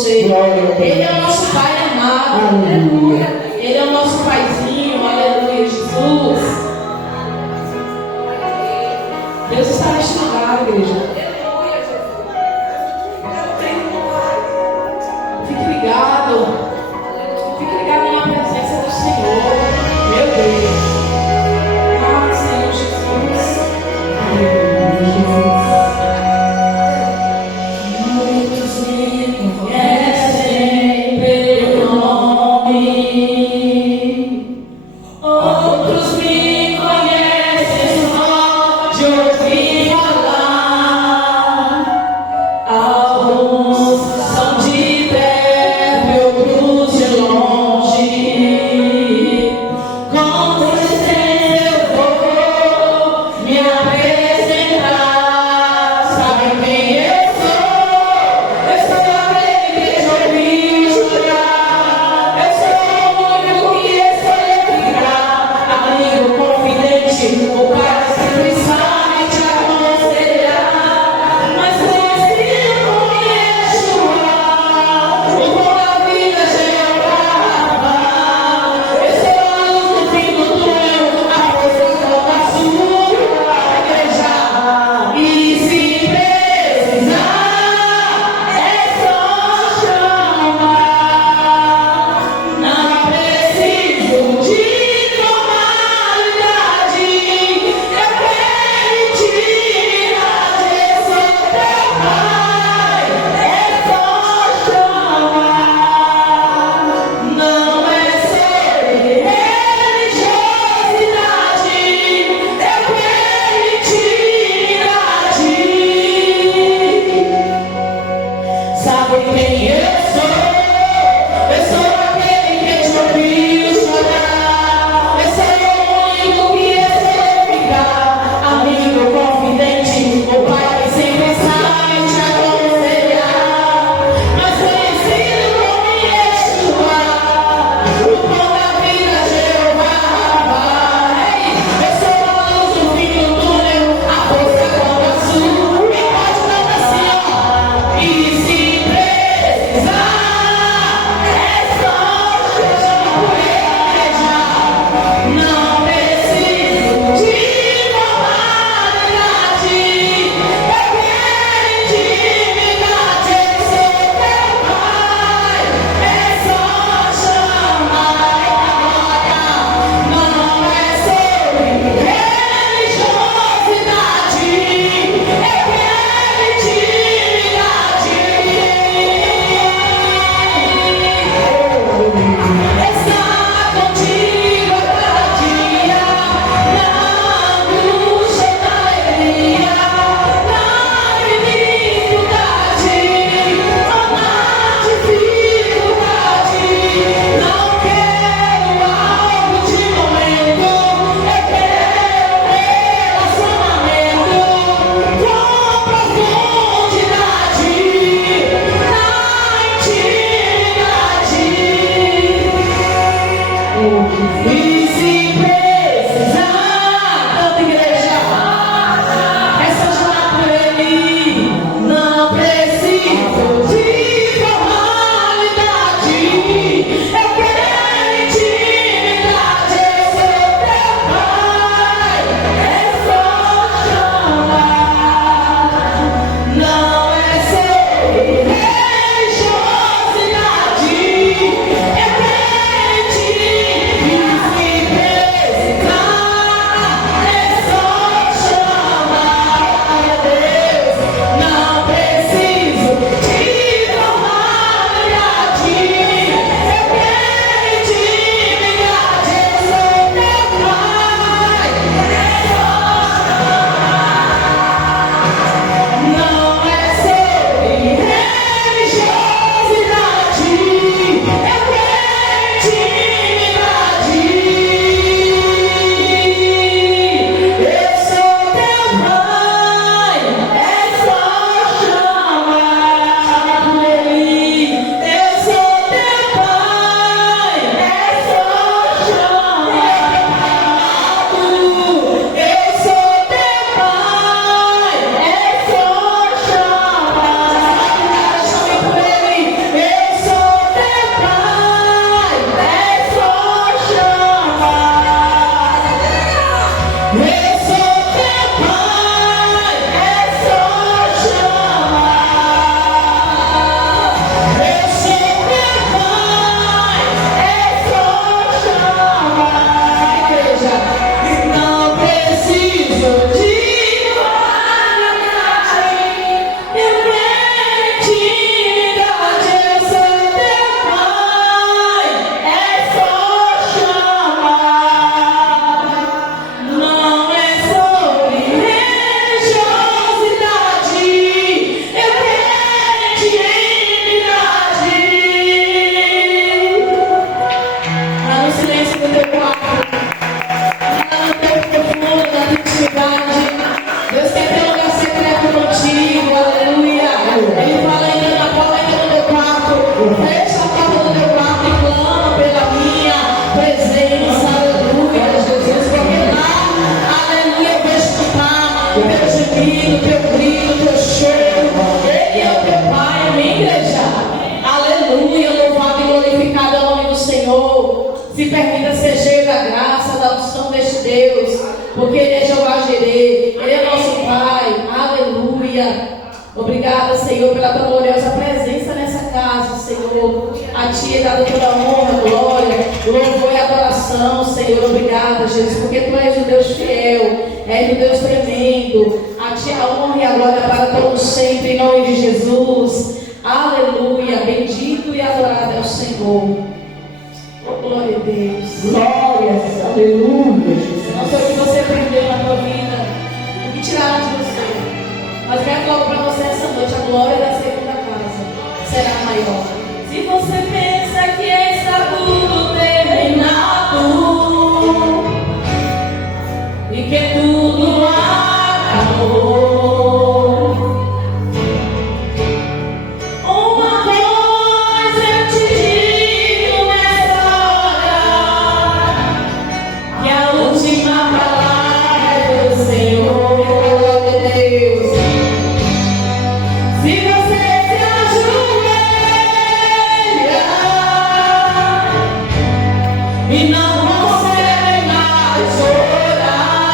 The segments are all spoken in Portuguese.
você. Ele é o nosso Pai amado. Aleluia. Ele é o nosso Paizinho. Aleluia, Jesus. Deus está neste lugar, igreja. Fique ligado. Fique ligado na presença do Senhor. Meu Deus. Ah, Senhor Jesus. Aleluia, Jesus. Muitos me conhecem pelo nome, outros me conhecem só de ouvir falar. Alguns são de perto, outros de longe. Com licença eu vou me apresentar. Sabe quem eu sou? Eu sou aquele que já ouviu chorar. Eu sou o único que escolheu ficar. Amigo confidente, o pai sempre sabe te aconselhar. Mas conhecido como Yeshua, o pão da vida Jeová. Eu sou a luz no fim do túnel, a proteção da sua igreja. E se precisar, é só chamar. Não preciso de formalidade. Eu quero intimidade. Eu sou teu pai. É só chamar. Não é sobre religiosidade. Eu quero intimidade. Sabe quem eu sou? Eu sou aquele que te ouviu chorar. Eu sou o único que escolheu ficar. Amigo confidente, o pai que sempre sabe te aconselhar. Mas conhecido como Yeshua, o pão da vida Jeová. Eu sou a luz no fim do túnel, a força contra a sua. E pode cantar assim, ó. E se precisar, pela tua gloriosa presença nessa casa, Senhor. A ti é dada toda a honra, glória, louvor e adoração, Senhor. Obrigada, Jesus, porque tu és o Deus fiel, és o Deus tremendo. A ti a honra e a glória para todos sempre, em nome de Jesus. Aleluia, bendito e adorado é o Senhor. Oh, glória a Deus. Glórias, aleluia, Jesus. Não sei o que você aprendeu na tua vida, o que tiraram de você. Mas quero logo para você essa noite, a glória da segunda casa será maior. Se você pensa que está tudo terminado e que tudo acabou, uma coisa eu te digo nessa hora, que a última palavra é do Senhor. Deus. Se você se ajoelha e não consegue mais orar,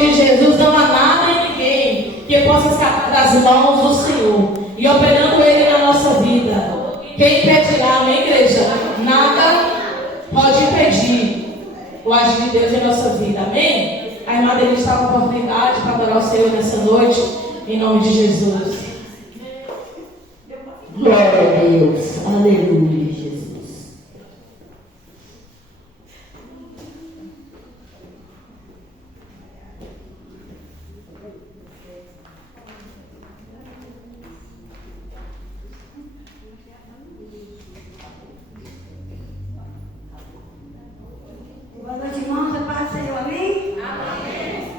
de Jesus, não há nada e ninguém que possa escapar das mãos do Senhor. E operando Ele na nossa vida. Quem impedirá, amém, igreja? Nada pode impedir o agir de Deus em nossa vida, amém? A irmã dele está com a oportunidade para adorar o Senhor nessa noite, em nome de Jesus. Glória a Deus. Aleluia, Jesus. Boa noite, irmãos. A paz do Senhor, amém? Amém.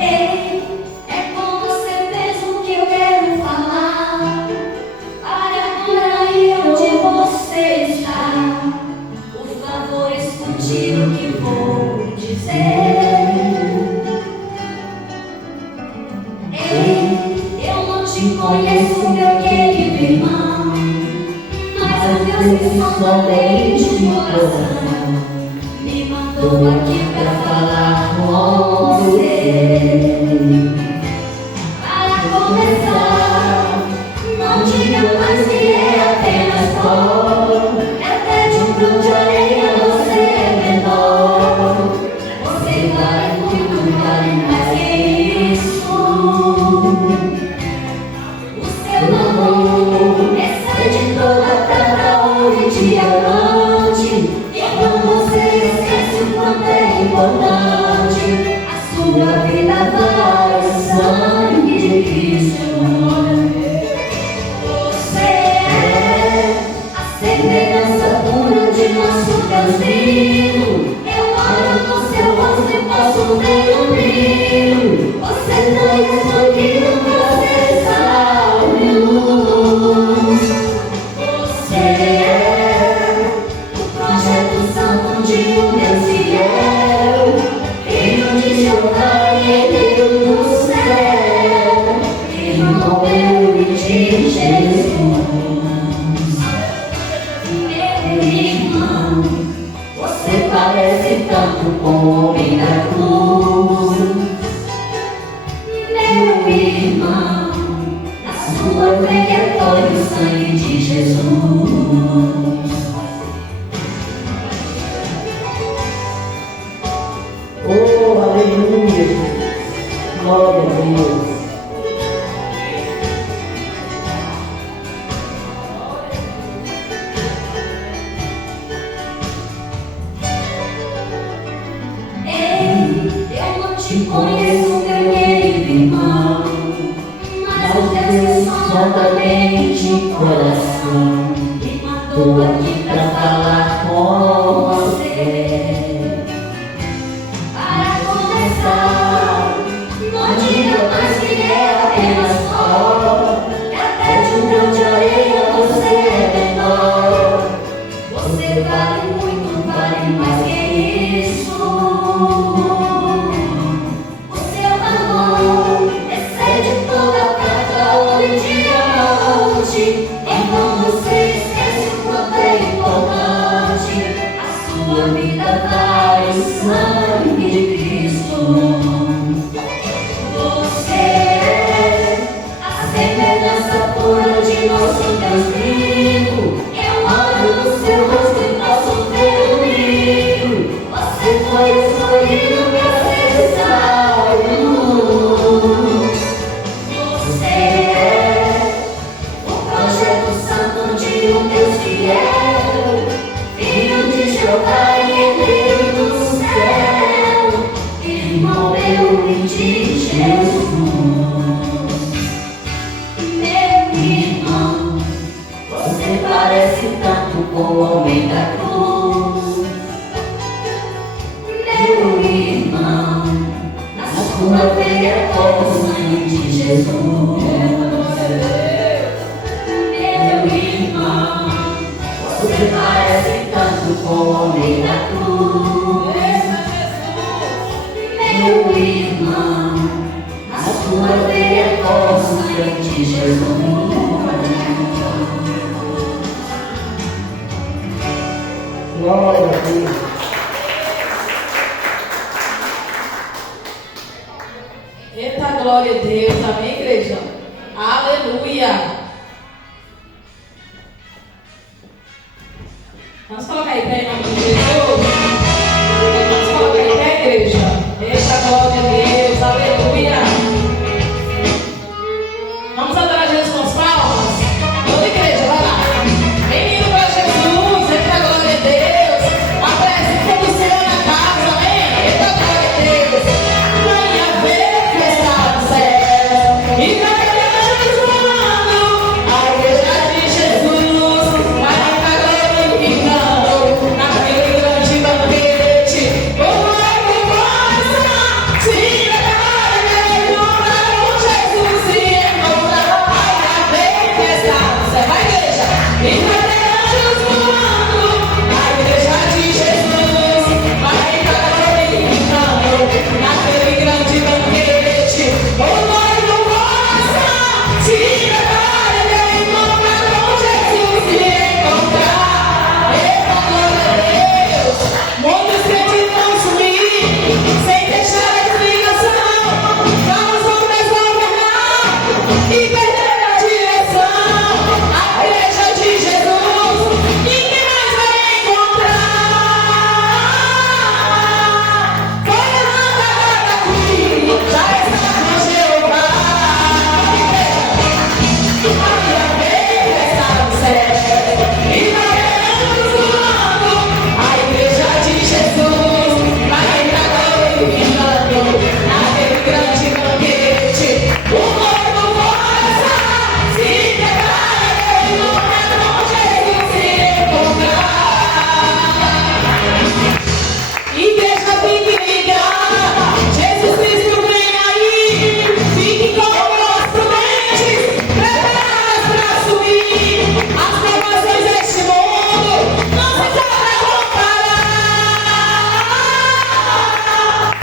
Ei, é com você mesmo que eu quero falar. Para aí onde você está. Por favor, escute o que vou dizer. Ei, eu não te conheço, meu querido irmão, mas o Deus que sonda de coração me mandou aqui pra falar com você. Para começar, não diga mais que é apenas dó, que até de um grão de areia você é menor. Você vale muito, vale mais que isso. O seu amor excede toda prata e diamante. Então você esquece o quanto é importante. A sua vida vale o sangue de Cristo. Você é a semelhança pura de nosso Deus vivo. Eu olho no seu rosto e posso ver um brilho. Você não é escolhido pra ser sal e luz. Você é o projeto santo de um Deus fiel, filho de Jeová e herdeiro do céu, irmão meu e de Jesus. Meu irmão, você parece tanto com o homem da cruz. Meu irmão, a sua veia foi o sangue de Jesus. Oh, aleluia, Jesus. Glória a Deus. Ei, eu não te conheço, meu querido irmão, mas o Deus que sonda mente e coração me mandou aqui pra falar com você. Para começar, não diga mais que é apenas pó, que até de um grão de areia você é menor. Você vale muito, vale mais que isso. O seu amor excede toda prata, ouro e diamante. Então você esquece o quanto é importante. A sua vida vale o sangue de Cristo. Você é a semelhança pura de nosso Deus vivo. Eu olho no seu rosto e posso ver o brilho. Você foi escolhido pra ser sal e luz. Você é o projeto santo de um Deus fiel, filho de Jeová e herdeiro do céu, irmão meu e de Jesus. Meu irmão, você parece tanto com o homem da cruz. Meu irmão, na sua veia corre o sangue de Jesus. Meu irmão, você parece fome na cruz. Meu irmão, a sua veia corre de Jesus. Glória a Deus. Eita, glória a Deus. Amém, igreja? Aleluia. Vamos colocar aí pé em nome de Jesus. Vamos colocar aí pé, igreja. Eita, glória a Deus. Aleluia. Vamos adorar Jesus com as palmas? Toda igreja, vai lá. Bem-vindo para Jesus. Eita, glória a Deus. Aparece como o Senhor na casa, amém? Eita, glória a Deus. Maria veio que está no céu. E vai Jesus voando. A igreja de Jesus. Vai na glorificando. Naquele grande banquete. O noivo passa. Se prepare, encontra com Jesus. Se encontra. Maria veio que está no céu. Vai, igreja. E vai Jesus voando. A igreja de Jesus. Vai na glorificando. Naquele grande banquete. O noivo passa. Se prepare, encontra com Jesus. Se encontrar. Eita, glória a Deus. Muitos crentes vão sumir sem deixar a explicação. Vamos governar e perder a direção. A igreja de Jesus, ninguém mais vai encontrar. Foi arrancada daqui, já está com Jeová. Maria veio está no céu. E nós voando. A igreja de Jesus vai entrar glorificando naquele grande banquete. O noivo passa. Se prepare, encontra com Jesus. Se encontrar. Igreja, fique ligada. Jesus Cristo vem aí. Fique com os prudentes, preparadas para subir. As provações deste mundo não se podem comparar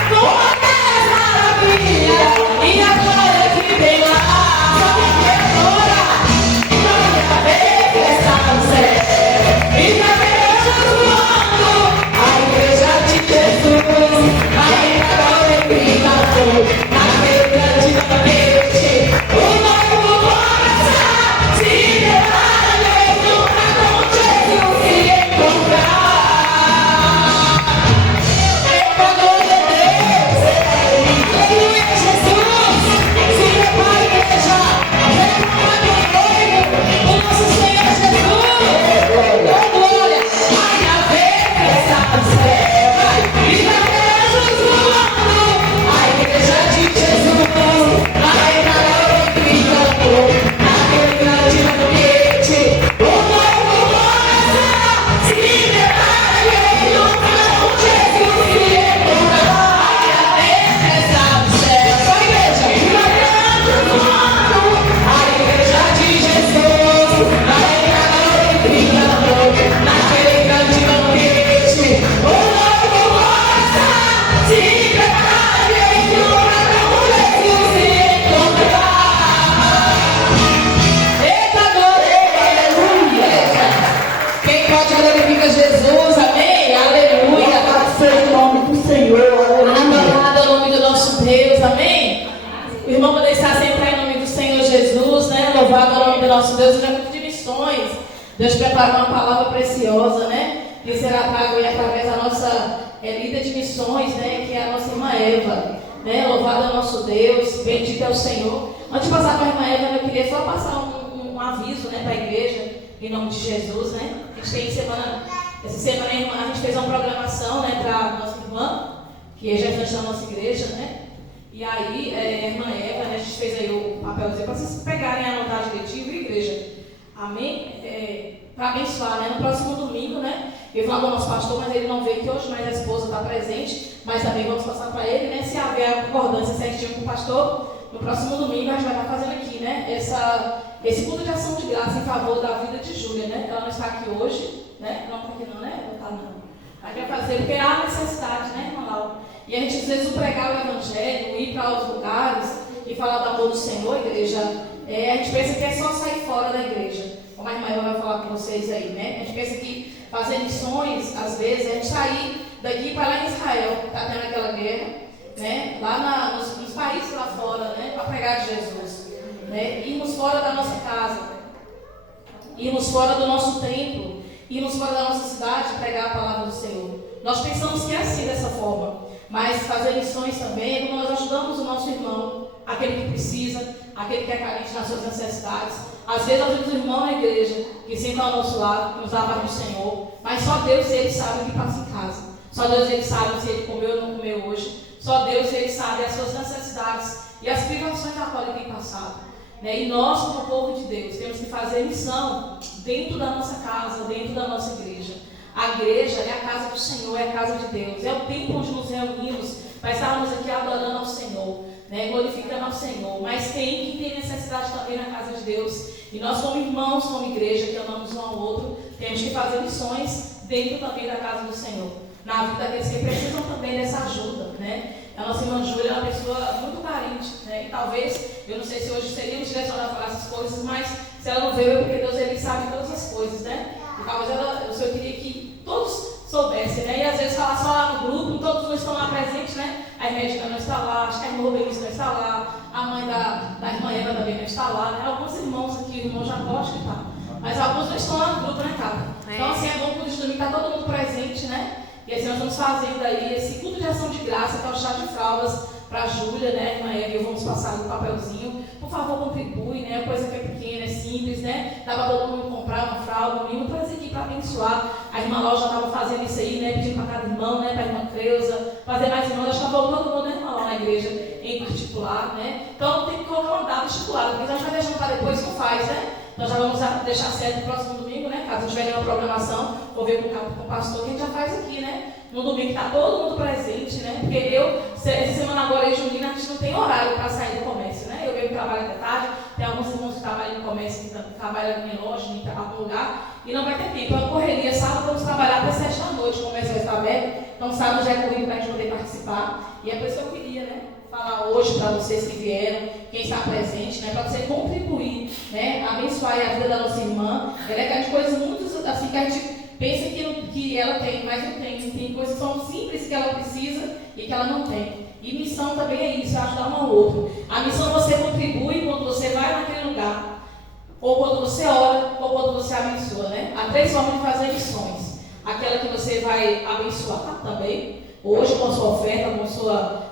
com aquelas maravilhas e a glória que tem lá. Só quem quer glória, glória veio está no céu. E na igreja voando, a igreja de Jesus vai entrar glorificando naquele grande banquete. O noivo passa. Se prepara, encontra com Jesus. Se encontrar. Eita, glória a Deus. Aleluia, Jesus. Se prepare, igreja. Prepara com o noivo, o nosso Senhor Jesus. Oh, glória. Maria veio está no céu. E na Jesus voando. A igreja de Jesus vai entrar glorificando naquele grande banquete. O noivo passa. Se prepare, encontra com Jesus. Se encontrar. Maria está no céu. Só a igreja. E na Jesus voando. A igreja de Jesus vai entrar glorificando naquele grande banquete. O noivo passa. Se prepare, encontra com Jesus. Se encontrar. Eita, glória, aleluia. Quem pode glorificar Jesus, amém? Aleluia. Louvado seja o nome do Senhor. Aleluia. Adorado é o nome do nosso Deus, amém? O irmão poder estar sempre em nome do Senhor Jesus, né? Louvado é o nome do nosso Deus. Hoje é muito de missões. Deus preparou uma palavra preciosa, né? Que será pago aí através da nossa líder de missões, né? Que é a nossa irmã Eva, né? Louvado é o nosso Deus, bendito é o Senhor. Antes de passar para a irmã Eva, eu queria só passar um aviso, né, para a igreja, em nome de Jesus, né? A gente tem essa semana a gente fez uma programação, né, para a nossa irmã, que é gestante da nossa igreja, né? E aí, a irmã Eva, né, a gente fez aí o papelzinho para vocês pegarem a anotar direitinho, viu, igreja? Amém? Para abençoar, né? No próximo domingo, né? Eu falo do nosso pastor, mas ele não veio aqui hoje, mas a esposa está presente. Mas também vamos passar para ele, né? Se haver a concordância certinho com o pastor, no próximo domingo a gente vai estar fazendo aqui, né? Esse culto de ação de graça em favor da vida de Júlia, né? Ela não está aqui hoje, né? Não, aqui não, né? Não tá não. A gente vai fazer porque há necessidade, né, irmã Laura? E a gente, às vezes, pregar o evangelho, ir para os lugares e falar do amor do Senhor, igreja, a gente pensa que é só sair fora da igreja. Como a irmã Eva vai falar com vocês aí, né? A gente pensa que fazer missões, às vezes, a gente sair daqui para lá em Israel, que está tendo aquela guerra, né? Lá nos países lá fora, né? Para pregar de Jesus, né? Irmos fora da nossa casa, irmos fora do nosso templo, irmos fora da nossa cidade pregar a palavra do Senhor. Nós pensamos que é assim, dessa forma. Mas fazer missões também é quando nós ajudamos o nosso irmão, aquele que precisa, aquele que é carente nas suas necessidades. Às vezes nós temos um irmão na igreja que senta ao nosso lado, que nos dá a paz do Senhor, mas só Deus e Ele sabe o que passa em casa. Só Deus e Ele sabe se ele comeu ou não comeu hoje. Só Deus e Ele sabe as suas necessidades e as privações na qual Ele tem passado. E nós, como povo de Deus, temos que fazer missão dentro da nossa casa, dentro da nossa igreja. A igreja é a casa do Senhor, é a casa de Deus, é o templo onde nos reunimos para estarmos aqui adorando ao Senhor, glorificando ao Senhor. Mas tem necessidade também na casa de Deus. E nós, como irmãos, como igreja, que amamos um ao outro, temos que fazer missões dentro também da casa do Senhor, na vida daqueles que precisam também dessa ajuda, A nossa irmã Júlia é uma pessoa muito carente, E talvez, eu não sei se hoje seríamos direcionados a falar essas coisas, mas se ela não veio é porque Deus Ele sabe todas as coisas, E talvez o Senhor queria que todos soubessem, E às vezes falar só lá no grupo, todos não estão lá presentes, A irmã Edna não está lá, acho que a irmã Rubens não está lá, a mãe da irmã Eva também não está lá, Alguns irmãos aqui, o irmão Jacó acho que está, mas alguns não estão lá no grupo, cara? Então assim, é bom que o domingo está todo mundo presente, E assim nós vamos fazendo aí esse culto de ação de graça, que é o chá de fraldas para a Júlia, irmã Eva, e eu vamos passar no papelzinho. Por favor, contribui, Coisa que é pequena, é simples, Dá para todo mundo comprar uma fralda, um mimo, trazer aqui para abençoar. A irmã Laura já estava fazendo isso aí, pedindo para cada irmão, para a irmã Creuza, fazer mais irmãos. Acho que estava todo mundo, irmã Laura, na igreja, em particular, Então tem que colocar uma data estipulada, porque a gente vai deixar para depois, não faz, Nós já vamos deixar certo no próximo domingo, Caso tiver nenhuma programação, vou ver com o pastor que a gente já faz aqui, No domingo está todo mundo presente, Porque essa semana agora em Junina, a gente não tem horário para sair do comércio, Eu venho trabalho até tarde, tem alguns irmãos que trabalham no comércio, que trabalham em loja, em algum lugar, e não vai ter tempo. Então, correria, sábado vamos trabalhar até 7 da noite, o comércio vai estar aberto, então sábado já é corrido para a gente poder participar, e é por isso que eu queria, falar hoje para vocês que vieram, quem está presente, para você contribuir, abençoar a vida da nossa irmã. Ela é aquela de coisas muito assim que a gente pensa que ela tem, mas não tem. Tem coisas que são simples que ela precisa e que ela não tem. E missão também é isso, é ajudar um ao outro. A missão você contribui quando você vai naquele lugar, ou quando você ora, ou quando você abençoa, Há 3 formas de fazer missões. Aquela que você vai abençoar também. Hoje, com a sua oferta,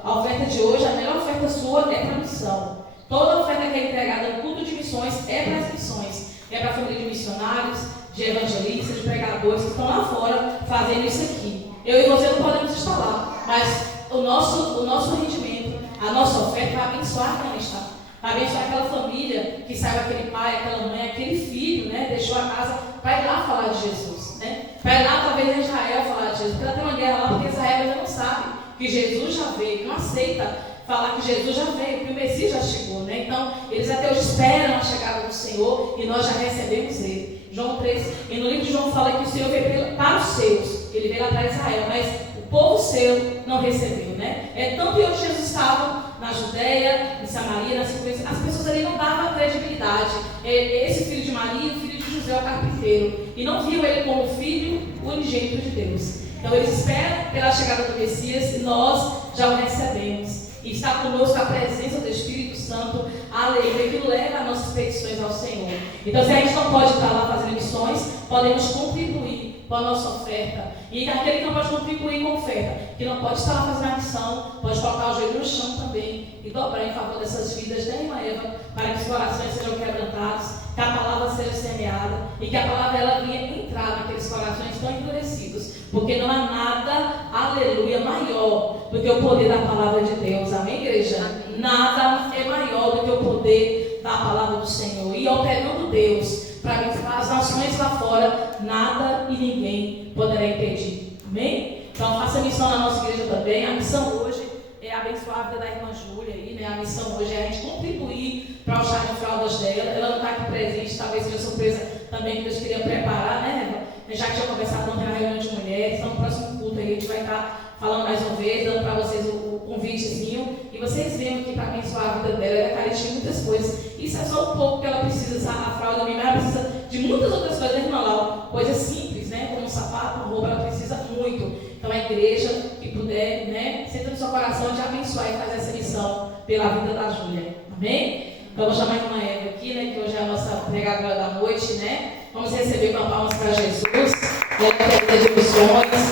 a oferta de hoje, a melhor oferta sua é para a missão. Toda oferta que é entregada no culto de missões é para as missões. É para a família de missionários, de evangelistas, de pregadores que estão lá fora fazendo isso aqui. Eu e você não podemos estar lá, mas o nosso rendimento, a nossa oferta vai abençoar quem está. Vai abençoar aquela família que saiba aquele pai, aquela mãe, aquele filho, deixou a casa para ir lá falar de Jesus. Para ir lá, talvez, em Israel falar de Jesus. Porque ela tem uma guerra lá, porque Israel ainda não sabe que Jesus já veio, não aceita falar que Jesus já veio, que o Messias já chegou, Então, eles até hoje esperam a chegada do Senhor e nós já recebemos Ele. João 3, e no livro de João fala que o Senhor veio para os seus, Ele veio lá para Israel, mas o povo seu não recebeu, É tanto que hoje Jesus estava na Judéia, em Samaria, nas coisas, as pessoas ali não davam credibilidade. Esse filho de Maria, o filho de José, o carpinteiro, e não viu ele como filho unigênito de Deus. Então eles esperam pela chegada do Messias e nós já o recebemos. E está conosco a presença do Espírito Santo, aleluia, que leva as nossas petições ao Senhor. Então, se a gente não pode estar lá fazendo missões, podemos contribuir com a nossa oferta. E aquele que não pode contribuir com a oferta, que não pode estar lá fazendo a missão, pode colocar o joelho no chão também e dobrar em favor dessas vidas, irmã Eva, para que os corações sejam quebrantados, que a palavra seja semeada e que a palavra ela venha entrar naqueles corações tão endurecidos, porque não há nada, aleluia, maior do que o poder da palavra de Deus. Amém, igreja? Amém. Nada é maior do que o poder da palavra do Senhor. E operando Deus para abençoar as nações lá fora, nada e ninguém poderá impedir. Amém? Então faça a missão na nossa igreja também. A missão hoje é abençoar a vida da irmã Júlia aí, A missão hoje é a gente contribuir para o chá de fraldas dela. Ela não está aqui presente, talvez seja surpresa também que Deus queria preparar, Eva? Já que tinha conversado com a reunião de mulheres, então no próximo culto aí a gente vai estar falando mais uma vez, dando para vocês o convitezinho. E vocês vendo que para abençoar a vida dela, ela carece de muitas coisas. Isso é só um pouco que ela precisa, a fralda minha, ela precisa de muitas outras coisas, né, irmã Laura? Coisas simples, né? Como um sapato, roupa, ela precisa muito. Então a igreja que puder, né, senta no seu coração de abençoar e fazer essa missão pela vida da Júlia. Amém? Então eu vou chamar a irmã Eva aqui, né, que hoje é a nossa pregadora da noite, né? Vamos receber com palmas para Jesus. E ela quer ter de missões,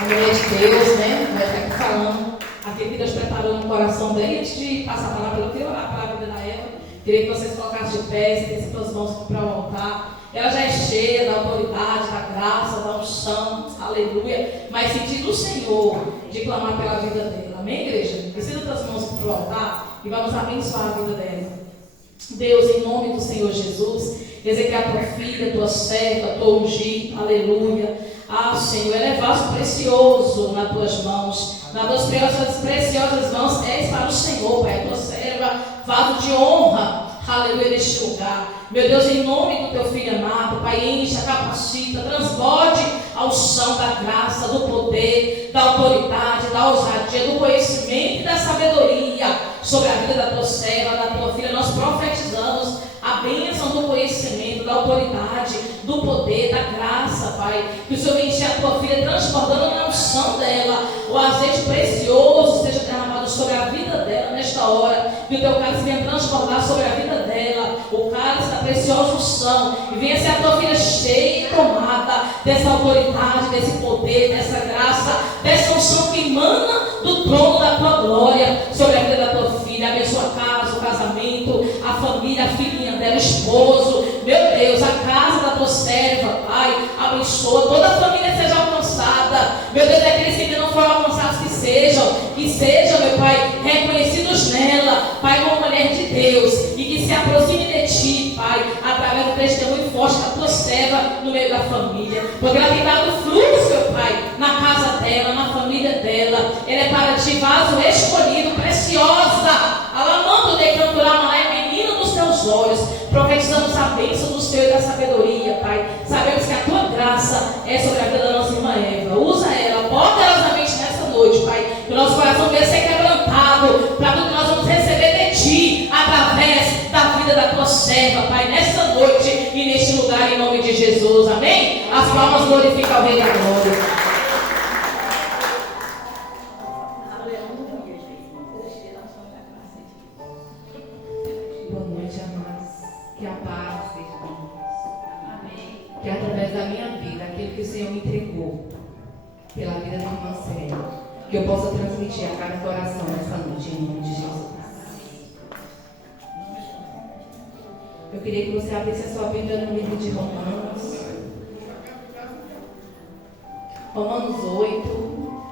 a mulher de Deus, né? Vai estar aqui falando aquilo que Deus preparou no coração dele. Antes de passar a palavra, eu queria orar para a vida da Eva. Queria que vocês colocassem de pé, estendessem suas mãos aqui para o altar. Ela já é cheia da autoridade, da graça, da unção, aleluia. Mas sentir do Senhor de clamar pela vida dela. Amém, igreja? Estenda suas mãos aqui para o altar e vamos abençoar a vida dela. Deus, em nome do Senhor Jesus, Ezequiel, tua filha, tua serva, tua ungida, aleluia. Senhor, ela é vaso precioso nas tuas mãos, nas tuas preciosas mãos, és para o Senhor, Pai, a tua serva, vaso de honra, aleluia, neste lugar. Meu Deus, em nome do teu filho amado, Pai, encha, capacita, transborde a unção da graça, do poder, da autoridade, da ousadia, do conhecimento e da sabedoria sobre a vida da tua serva, da tua filha. Nós profetizamos a bênção do conhecimento, da autoridade, do poder, da graça, Pai. Que o Senhor venha encher a tua filha, transbordando na unção dela. O azeite precioso seja derramado sobre a vida dela nesta hora. Que o teu cálice venha transbordar sobre a vida dela. O cálice da preciosa unção. E venha ser a tua filha cheia e tomada dessa autoridade, desse poder, dessa graça, dessa unção que emana do trono da tua glória sobre a vida da tua filha. Abençoa a casa, o casamento, a família, a filhinha dela, o esposo. Meu Deus, a casa da tua serva, Pai, abençoa. Toda a família seja alcançada. Meu Deus, aqueles que ainda não foram alcançados, que sejam, meu Pai, reconhecidos nela, Pai, como mulher de Deus, e que se aproxime de ti, Pai, através do testemunho forte da tua serva no meio da família, porque ela tem dado frutos, meu Pai, na casa dela, na família dela. Ela é para ti vaso escolhido, preciosa, alamando de canturar, é menina dos teus olhos. Profetizamos a bênção do Senhor e da sabedoria, Pai. Sabemos que a tua graça é sobre a vida da nossa irmã Eva. Usa ela poderosamente nessa noite, Pai. Que o nosso coração venha ser quebrantado para tudo que nós vamos receber de ti através da vida da tua serva, Pai, nessa noite e neste lugar, em nome de Jesus. Amém? As palmas glorificam o Rei da Glória. Que a paz esteja conosco. Amém. Que através da minha vida, aquilo que o Senhor me entregou, pela vida da irmã Célia, que eu possa transmitir a cada coração nessa noite, em nome de Jesus. Eu queria que você abrisse a sua Bíblia no livro de Romanos. Romanos 8.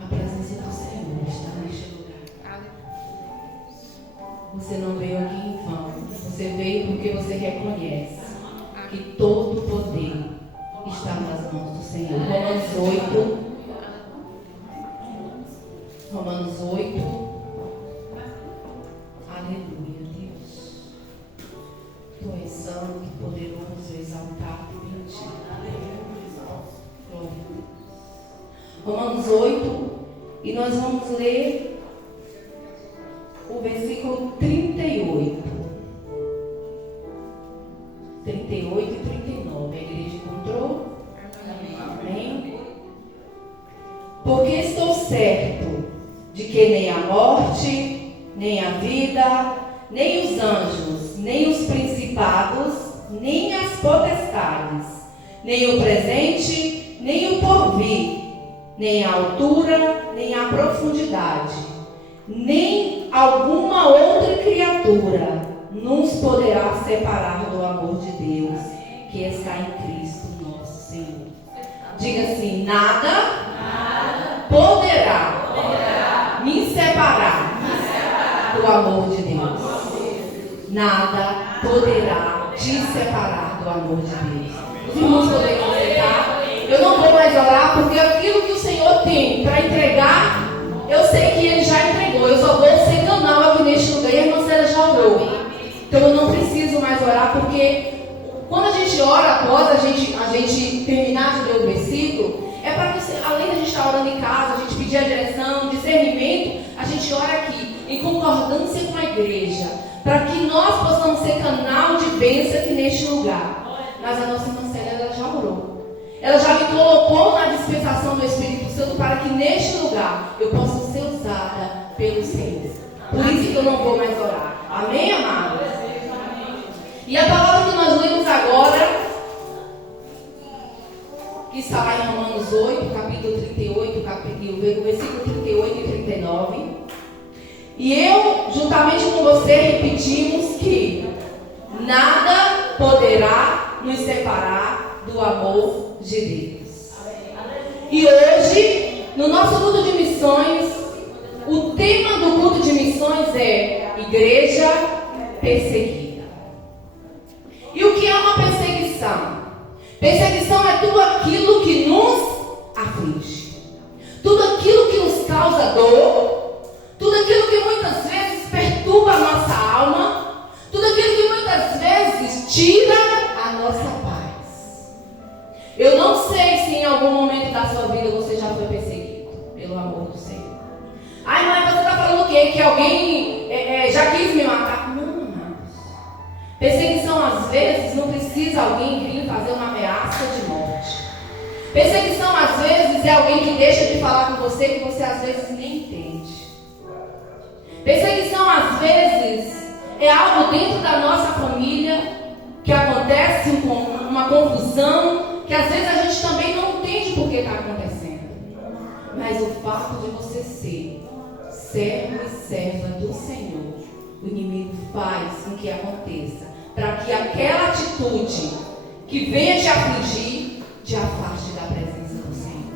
A presença do Senhor está neste lugar. Você não veio aqui em vão. Você veio porque você reconhece que todo o poder está nas mãos do Senhor. Romanos 8. Aleluia, Deus. Tu és santo e poderoso, exaltado e bendito. Glória a Deus. Romanos 8. E nós vamos ler o versículo 38. 38 e 39. A igreja encontrou? Amém? Porque estou certo de que nem a morte, nem a vida, nem os anjos, nem os principados, nem as potestades, nem o presente, nem o porvir, nem a altura, nem a profundidade, nem alguma outra criatura nos poderá separar do amor de Deus que está em Cristo nosso Senhor. Diga assim: nada poderá me separar do amor de Deus. Nada poderá te separar do amor de Deus. Os irmãos poderiam aceitar. Eu não vou mais orar, porque aquilo que o Senhor tem para entregar, eu sei que Ele já entregou. Eu só vou ser canal aqui neste lugar. E a irmã Célia já orou. Então eu não preciso mais orar, porque quando a gente gente ora após a gente terminar de ler o versículo, é para que, além da gente estar orando em casa, a gente pedir a direção, discernimento, a gente ora aqui, em concordância com a igreja, para que nós possamos ser canal de bênção aqui neste lugar. Mas a nossa irmã Célia, ela já orou. Ela já me colocou na dispensação do Espírito Santo para que neste lugar eu possa ser usada pelo Senhor. Por isso que eu não vou mais orar. Amém, amados? E a palavra que nós lemos agora, que está lá em Romanos 8, capítulo 38, versículo 38 e 39. E eu, juntamente com você, repetimos que nada poderá nos separar do amor de Deus. E hoje, no nosso culto de missões, o tema do culto de missões é Igreja Perseguida. E o que é uma perseguição? Perseguição é tudo aquilo que nos aflige, tudo aquilo que nos causa dor, tudo aquilo que muitas vezes perturba a nossa alma, tudo aquilo que muitas vezes tira a nossa paz. Eu não sei se em algum momento da sua vida você já foi perseguido pelo amor do Senhor. Ai, mãe, você está falando o quê? Que alguém já quis me matar? Não, amados. Perseguição, às vezes, não precisa alguém vir fazer uma ameaça de morte. Perseguição, às vezes, é alguém que deixa de falar com você que você, às vezes, nem entende. Perseguição, às vezes, é algo dentro da nossa família que acontece uma confusão que, às vezes, a gente também não entende por que está acontecendo. Mas o fato de você ser servo e serva do Senhor, o inimigo faz com que aconteça, para que aquela atitude que venha te afligir, te afaste da presença do Senhor.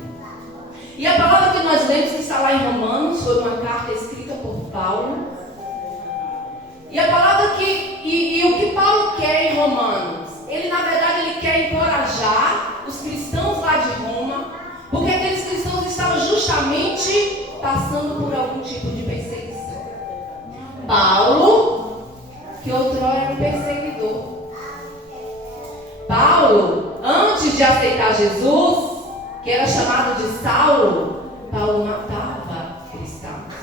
E a palavra que nós lemos, que está lá em Romanos, foi uma carta escrita por Paulo. E a palavra e o que Paulo quer em Romanos, ele na verdade ele quer encorajar os cristãos lá de Roma, porque aqueles cristãos estavam justamente passando por algum tipo de perseguição. Paulo, que outrora era um perseguidor. Paulo, antes de aceitar Jesus, que era chamado de Saulo, Paulo matava cristãos.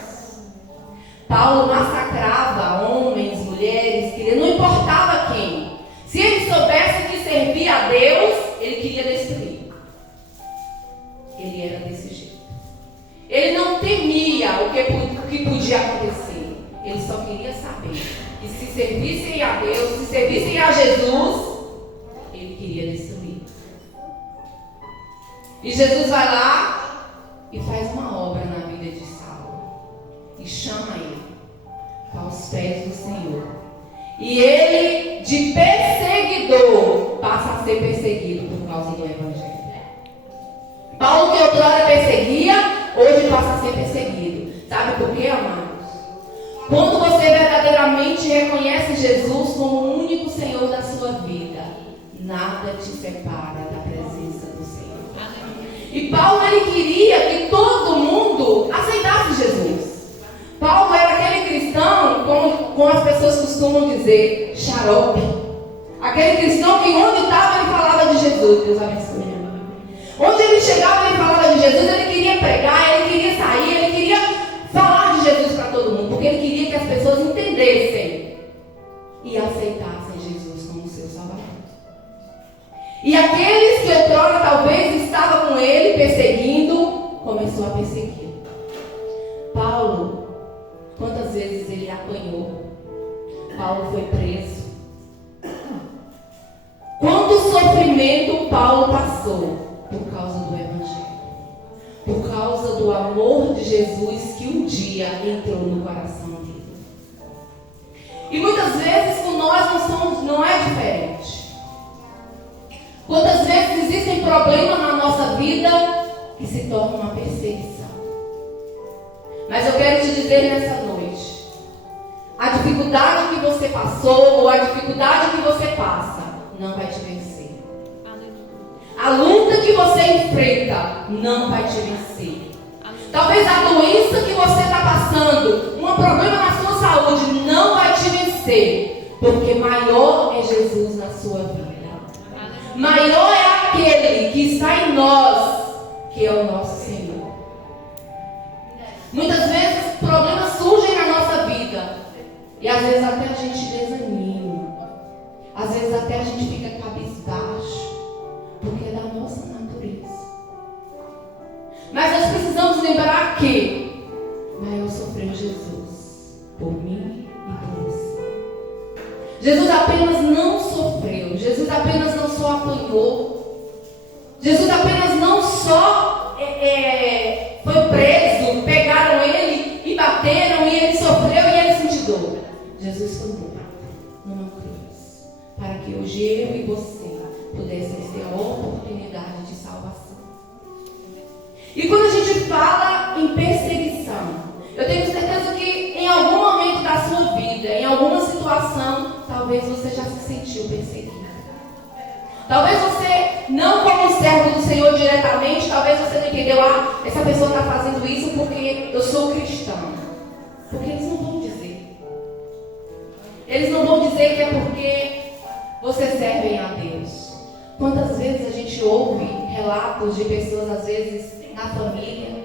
Paulo massacrava homens, mulheres, não importava quem. Se ele soubesse que servia a Deus, ele queria destruir. Ele era desse jeito. Ele não temia o que podia acontecer. Ele só queria saber que se servissem a Deus, se servissem a Jesus, ele queria destruir. E Jesus vai lá e faz uma obra na vida de Saulo. E chama ele aos pés do Senhor. E ele, de perseguidor, passa a ser perseguido por causa do Evangelho. Paulo, que outrora perseguia, hoje passa a ser perseguido. Sabe por quê, amados? Quando você verdadeiramente reconhece Jesus como o único Senhor da sua vida, nada te separa da presença do Senhor. E Paulo, ele queria que todo mundo aceitasse Jesus. Paulo era aquele cristão, como as pessoas costumam dizer, xarope. Aquele cristão que onde estava ele falava de Jesus. Deus abençoe. Onde ele chegava, ele falava de Jesus, ele queria pregar, ele queria sair, ele queria falar de Jesus para todo mundo, porque ele queria que as pessoas entendessem e aceitassem Jesus como seu Salvador. E aqueles que outrora talvez estavam com ele perseguindo, começou a perseguir. Paulo, quantas vezes ele apanhou? Paulo foi preso. Quanto sofrimento Paulo passou? Por causa do Evangelho, por causa do amor de Jesus que um dia entrou no coração dele. E muitas vezes com nós não é diferente. Quantas vezes existem problemas na nossa vida que se tornam uma perseguição. Mas eu quero te dizer nessa noite, a dificuldade que você passou ou a dificuldade que você passa não vai te vencer. A luta que você enfrenta não vai te vencer. Talvez a doença que você está passando, um problema na sua saúde, não vai te vencer. Porque maior é Jesus na sua vida. maior é aquele que está em nós, que é o nosso Senhor. Muitas vezes problemas surgem na nossa vida e às vezes até a gente desanima, às vezes até a gente fica cabisbaixo, porque é da nossa natureza. Mas nós precisamos lembrar que maior sofreu Jesus por mim e por você. Jesus apenas não sofreu, Jesus apenas não só apanhou, Jesus apenas não só foi preso, pegaram ele e bateram e ele sofreu e ele sentiu dor. Jesus foi morto numa cruz para que hoje eu e você pudéssemos ter a oportunidade de salvação. E quando a gente fala em perseguição, eu tenho certeza que em algum momento da sua vida, em alguma situação, talvez você já se sentiu perseguido. Talvez você, não como servo do Senhor diretamente, talvez você não entendeu, essa pessoa está fazendo isso porque eu sou cristão. Porque eles não vão dizer. Eles não vão dizer que é porque vocês servem a Deus. Quantas vezes a gente ouve relatos de pessoas, às vezes, na família,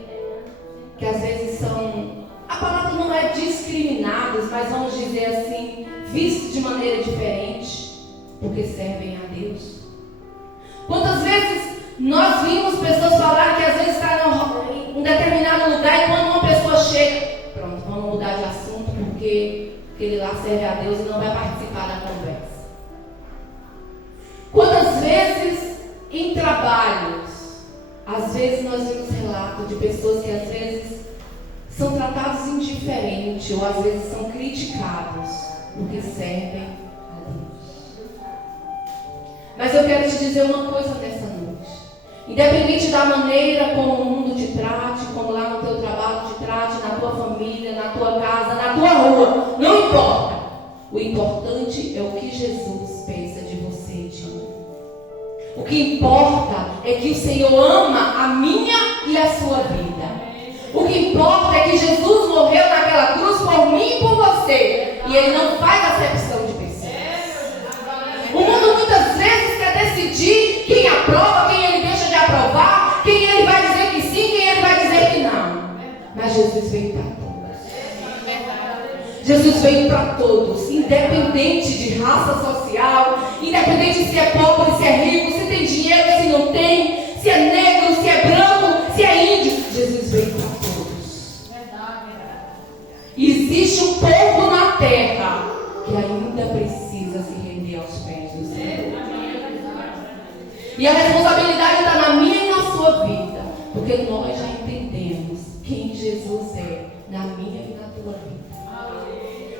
que às vezes são, a palavra não é discriminados, mas vamos dizer assim, vistos de maneira diferente, porque servem a Deus. Quantas vezes nós vimos pessoas falar que às vezes está em um determinado lugar e quando uma pessoa chega, pronto, vamos mudar de assunto porque ele lá serve a Deus e não vai participar da conversa. Quantas vezes em trabalhos, às vezes nós vemos relatos de pessoas que às vezes são tratados indiferente ou às vezes são criticados porque servem a Deus. Mas eu quero te dizer uma coisa nessa noite. Independente da maneira como o mundo te trate, como lá no teu trabalho te trate, na tua família, na tua casa, na tua rua, não importa. O importante é o que Jesus pensa de você e de mim. O que importa é que o Senhor ama a minha e a sua vida. O que importa é que Jesus morreu naquela cruz por mim e por você. E Ele não faz acepção de pessoas. O mundo muitas vezes quer decidir quem aprova, quem ele deixa de aprovar, quem ele vai dizer que sim, quem ele vai dizer que não. Mas Jesus veio para todos. Jesus veio para todos, independente de raça social, independente se é pobre, se é rico, se tem dinheiro, se não tem, se é negro, se é branco, se é índio. Jesus veio para todos. Existe um povo na terra que ainda precisa se render aos pés do Senhor. E a responsabilidade está na minha e na sua vida, porque nós já entendemos quem Jesus é na minha e na tua vida.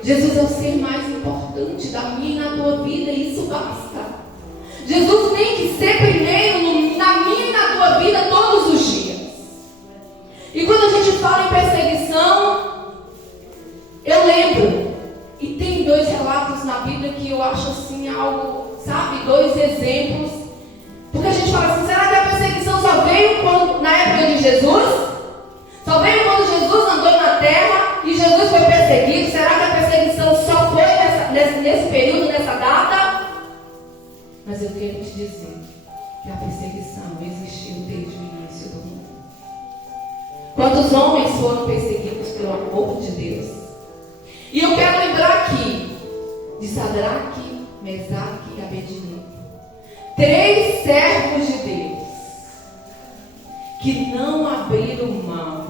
Jesus é o ser mais importante da minha e na tua vida, e isso basta. Jesus tem que ser primeiro na minha e na tua vida todos os dias. E quando a gente fala em perseguição, eu lembro, e tem dois relatos na Bíblia que eu acho assim algo, sabe, dois exemplos. Porque a gente fala assim, será que a perseguição só veio na época de Jesus? Só veio quando Jesus andou na terra e Jesus foi perseguido? Será que a perseguição só foi nesse período, nessa data? Mas eu quero te dizer que a perseguição existiu desde o início do mundo. Quantos homens foram perseguidos pelo amor de Deus? E eu quero lembrar aqui de Sadraque, Mesaque e Abednego. 3 servos de Deus que não abriram mão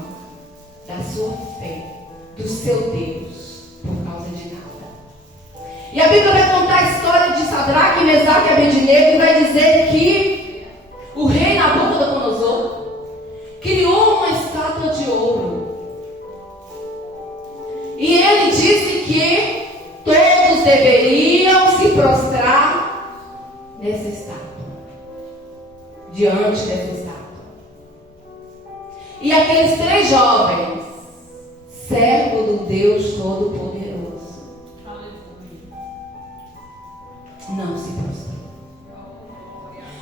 da sua fé, do seu Deus, por causa de nada. E a Bíblia vai contar a história de Sadraque, Mesaque e Abednego e vai dizer que o rei Nabucodonosor criou uma estátua de ouro. E ele disse que todos deveriam se prostrar nessa estátua, diante dessa estátua. E aqueles 3 jovens, servo do Deus Todo-Poderoso, não se prostrou.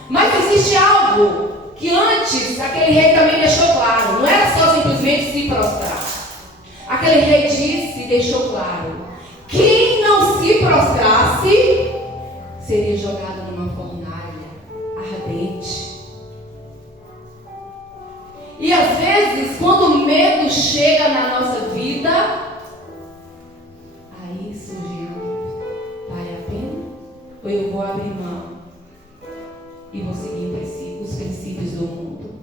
Mas existe algo que antes aquele rei também deixou claro. Não era só simplesmente se prostrar. Aquele rei disse e deixou claro: quem não se prostrasse seria jogado numa fornalha E às vezes, quando o medo chega na nossa vida, aí surge: vale a pena? Ou eu vou abrir mão e vou seguir os princípios do mundo?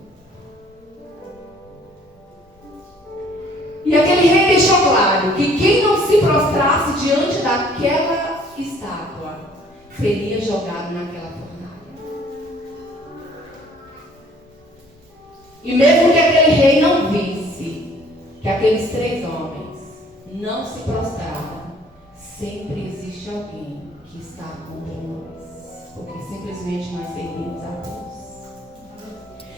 E aquele rei deixou claro que quem não se prostrasse diante daquela estátua seria jogado naquela fornalha. E mesmo que aquele rei não visse que aqueles 3 homens não se prostravam, sempre existe alguém que está contra nós, porque simplesmente nós servimos a Deus.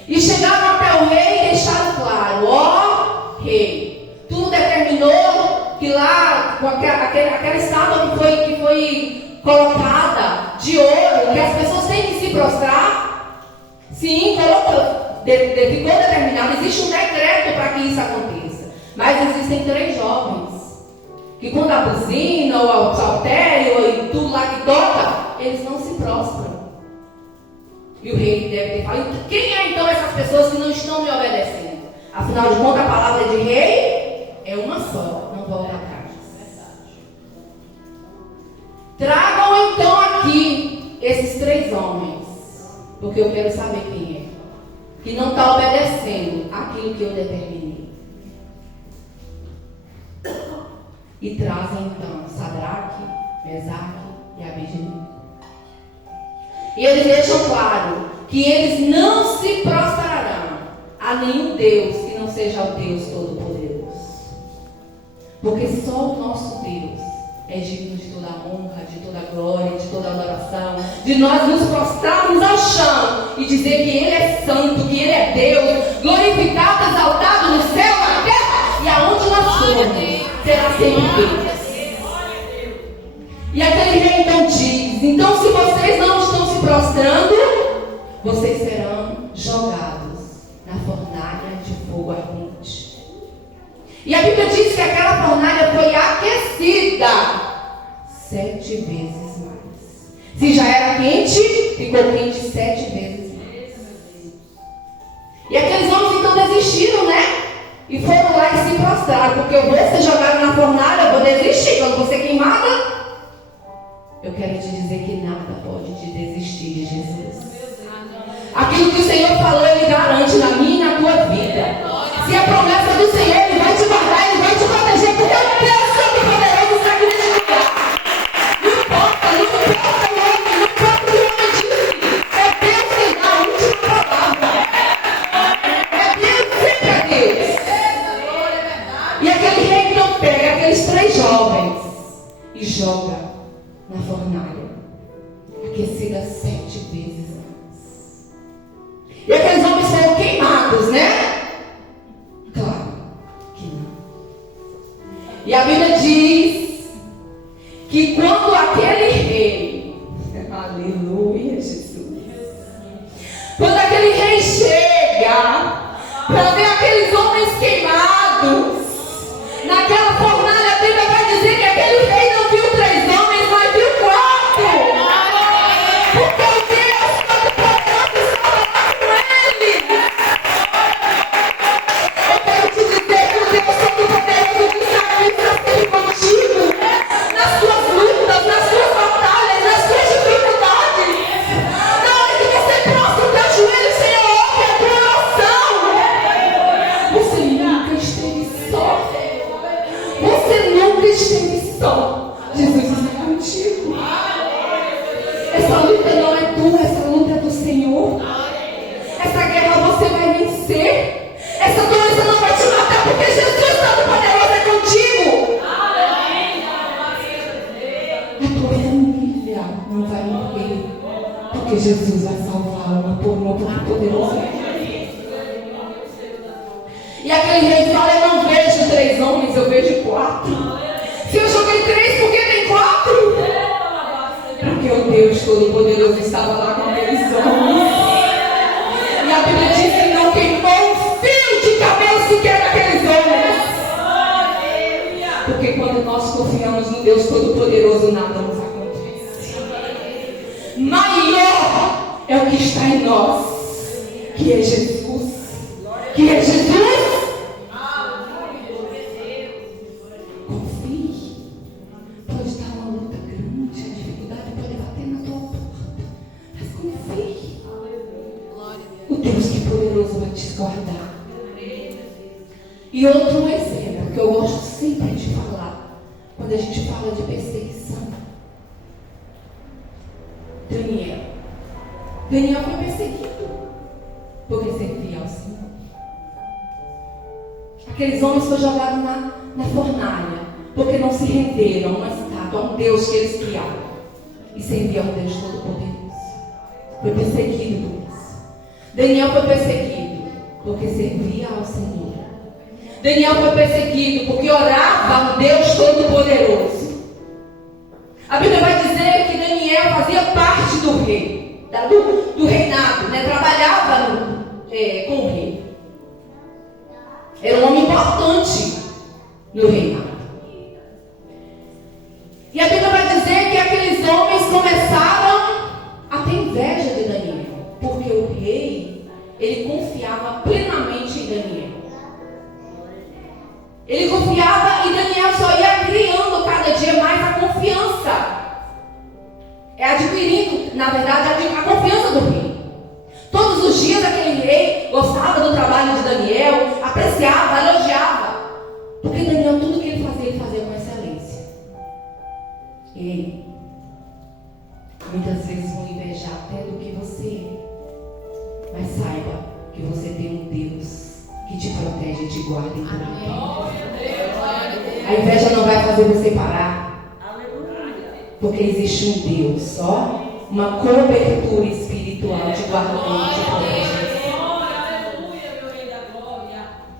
E chegaram até o rei e deixaram claro: ó rei, tu determinou que lá, com aquela estátua que foi colocada de ouro, que as pessoas têm que se prostrar? Sim, colocou. Ficou determinado, existe um decreto para que isso aconteça. Mas existem 3 jovens que, quando a buzina ou o saltério e tudo lá que toca, eles não se prostram. E o rei deve ter falado: quem é então essas pessoas que não estão me obedecendo? Afinal de contas, a palavra de rei é uma só, não volta atrás. Tragam então aqui esses 3 homens, porque eu quero saber quem é que não está obedecendo aquilo que eu determinei. E trazem então Sadraque, Mesaque e Abednego. E eles deixam claro que eles não se prostrarão a nenhum Deus que não seja o Deus Todo-Poderoso. Porque só o nosso Deus é digno de toda a honra, de toda a glória, de toda a adoração, de nós nos prostrarmos ao chão e dizer que Ele é santo, que Ele é Deus, glorificado, exaltado no céu, na terra, e aonde nós formos, será sempre Deus. E aquele rei então diz: então, se vocês não estão se prostrando, vocês serão jogados na fornalha de fogo ardente. E a Bíblia diz que aquela fornalha foi aquecida 7 vezes mais. Se já era quente, ficou quente 7 vezes mais. E aqueles homens então desistiram, né? E foram lá e se prostraram. Porque eu vou ser jogado na fornalha, eu vou desistir. Quando vou ser queimada, eu quero te dizer que nada pode te desistir de Jesus. Aquilo que o Senhor falou, Ele garante na minha e na tua vida. Se a promessa do Senhor, Ele vai te guardar, Ele vai te proteger, porque o Deus Todo-Poderoso está aqui neste lugar. Não importa o homem, não importa o que o homem disse. É Deus que dá a última palavra. É Deus, sempre é Deus. E aquele rei então pega aqueles 3 jovens e joga na fornalha, aquecida 7 vezes antes. E aqueles homens foram queimados, né? Claro que não. E a Bíblia diz que quando aquele rei, aleluia, Jesus, quando aquele rei chega para ver aqueles homens queimados naquela fornalha, a Bíblia vai dizer que aquele rei não viu 3 homens, mas viu 4. Porque o Deus Todo-Poderoso estava lá com ele. Eu quero te dizer que o Deus Todo-Poderoso está sempre contigo, nas suas lutas, nas suas batalhas, nas suas dificuldades. Na hora que você prostra o teu joelho, Senhor, ouve a tua oração. Você nunca esteve só. Você nunca esteve só. Jesus está contigo. Essa luta não é tua, essa luta é do Senhor. Essa guerra você vai vencer. Essa doença não vai te matar, porque Jesus Todo-Poderoso é contigo. A tua família não vai morrer, porque Jesus vai salvar uma por uma, porque poderoso é. E aquele rei fala: eu não vejo 3 homens, eu vejo 4. Se eu joguei 3, por que tem 4? Porque o Deus Todo-Poderoso estava lá com aqueles homens. E a Bíblia diz que não queimou um fio de cabelo sequer daqueles homens. Porque quando nós confiamos no Deus Todo-Poderoso, nada nos acontece. Maior é o que está em nós, que é Jesus. que é Jesus. Confie. Pode estar uma luta grande, a dificuldade pode bater na tua porta, mas confie. O Deus que é poderoso vai te guardar. E outro exemplo que eu gosto sempre de falar, quando a gente fala de perseguição. Daniel foi perseguido porque servia ao Senhor. Aqueles homens foram jogados na fornalha porque não se renderam a uma estátua, a um Deus que eles criaram e serviam ao Deus Todo-Poderoso. Foi perseguido por isso. Daniel foi perseguido porque servia ao Senhor. Daniel foi perseguido porque orava a um Deus Todo-Poderoso. A Bíblia vai dizer que Daniel fazia parte do rei, do reinado, né? Trabalhava com o rei. Era um homem importante no reinado. E a Bíblia vai dizer que aqueles homens começaram a ter inveja de Daniel, porque o rei, ele confiava plenamente em Daniel. Ele confiava e Daniel só ia criando cada dia mais a confiança. Adquirindo, na verdade, a confiança do rei. Todos os dias aquele rei gostava do trabalho de Daniel, apreciava, elogiava. Porque Daniel, tudo que ele fazia com excelência. E muitas vezes vão invejar até do que você é. Mas saiba que você tem um Deus que te protege e te guarda em todo tempo. A inveja não vai fazer você parar. Porque existe um Deus só, uma cobertura espiritual te guardando e te protegendo.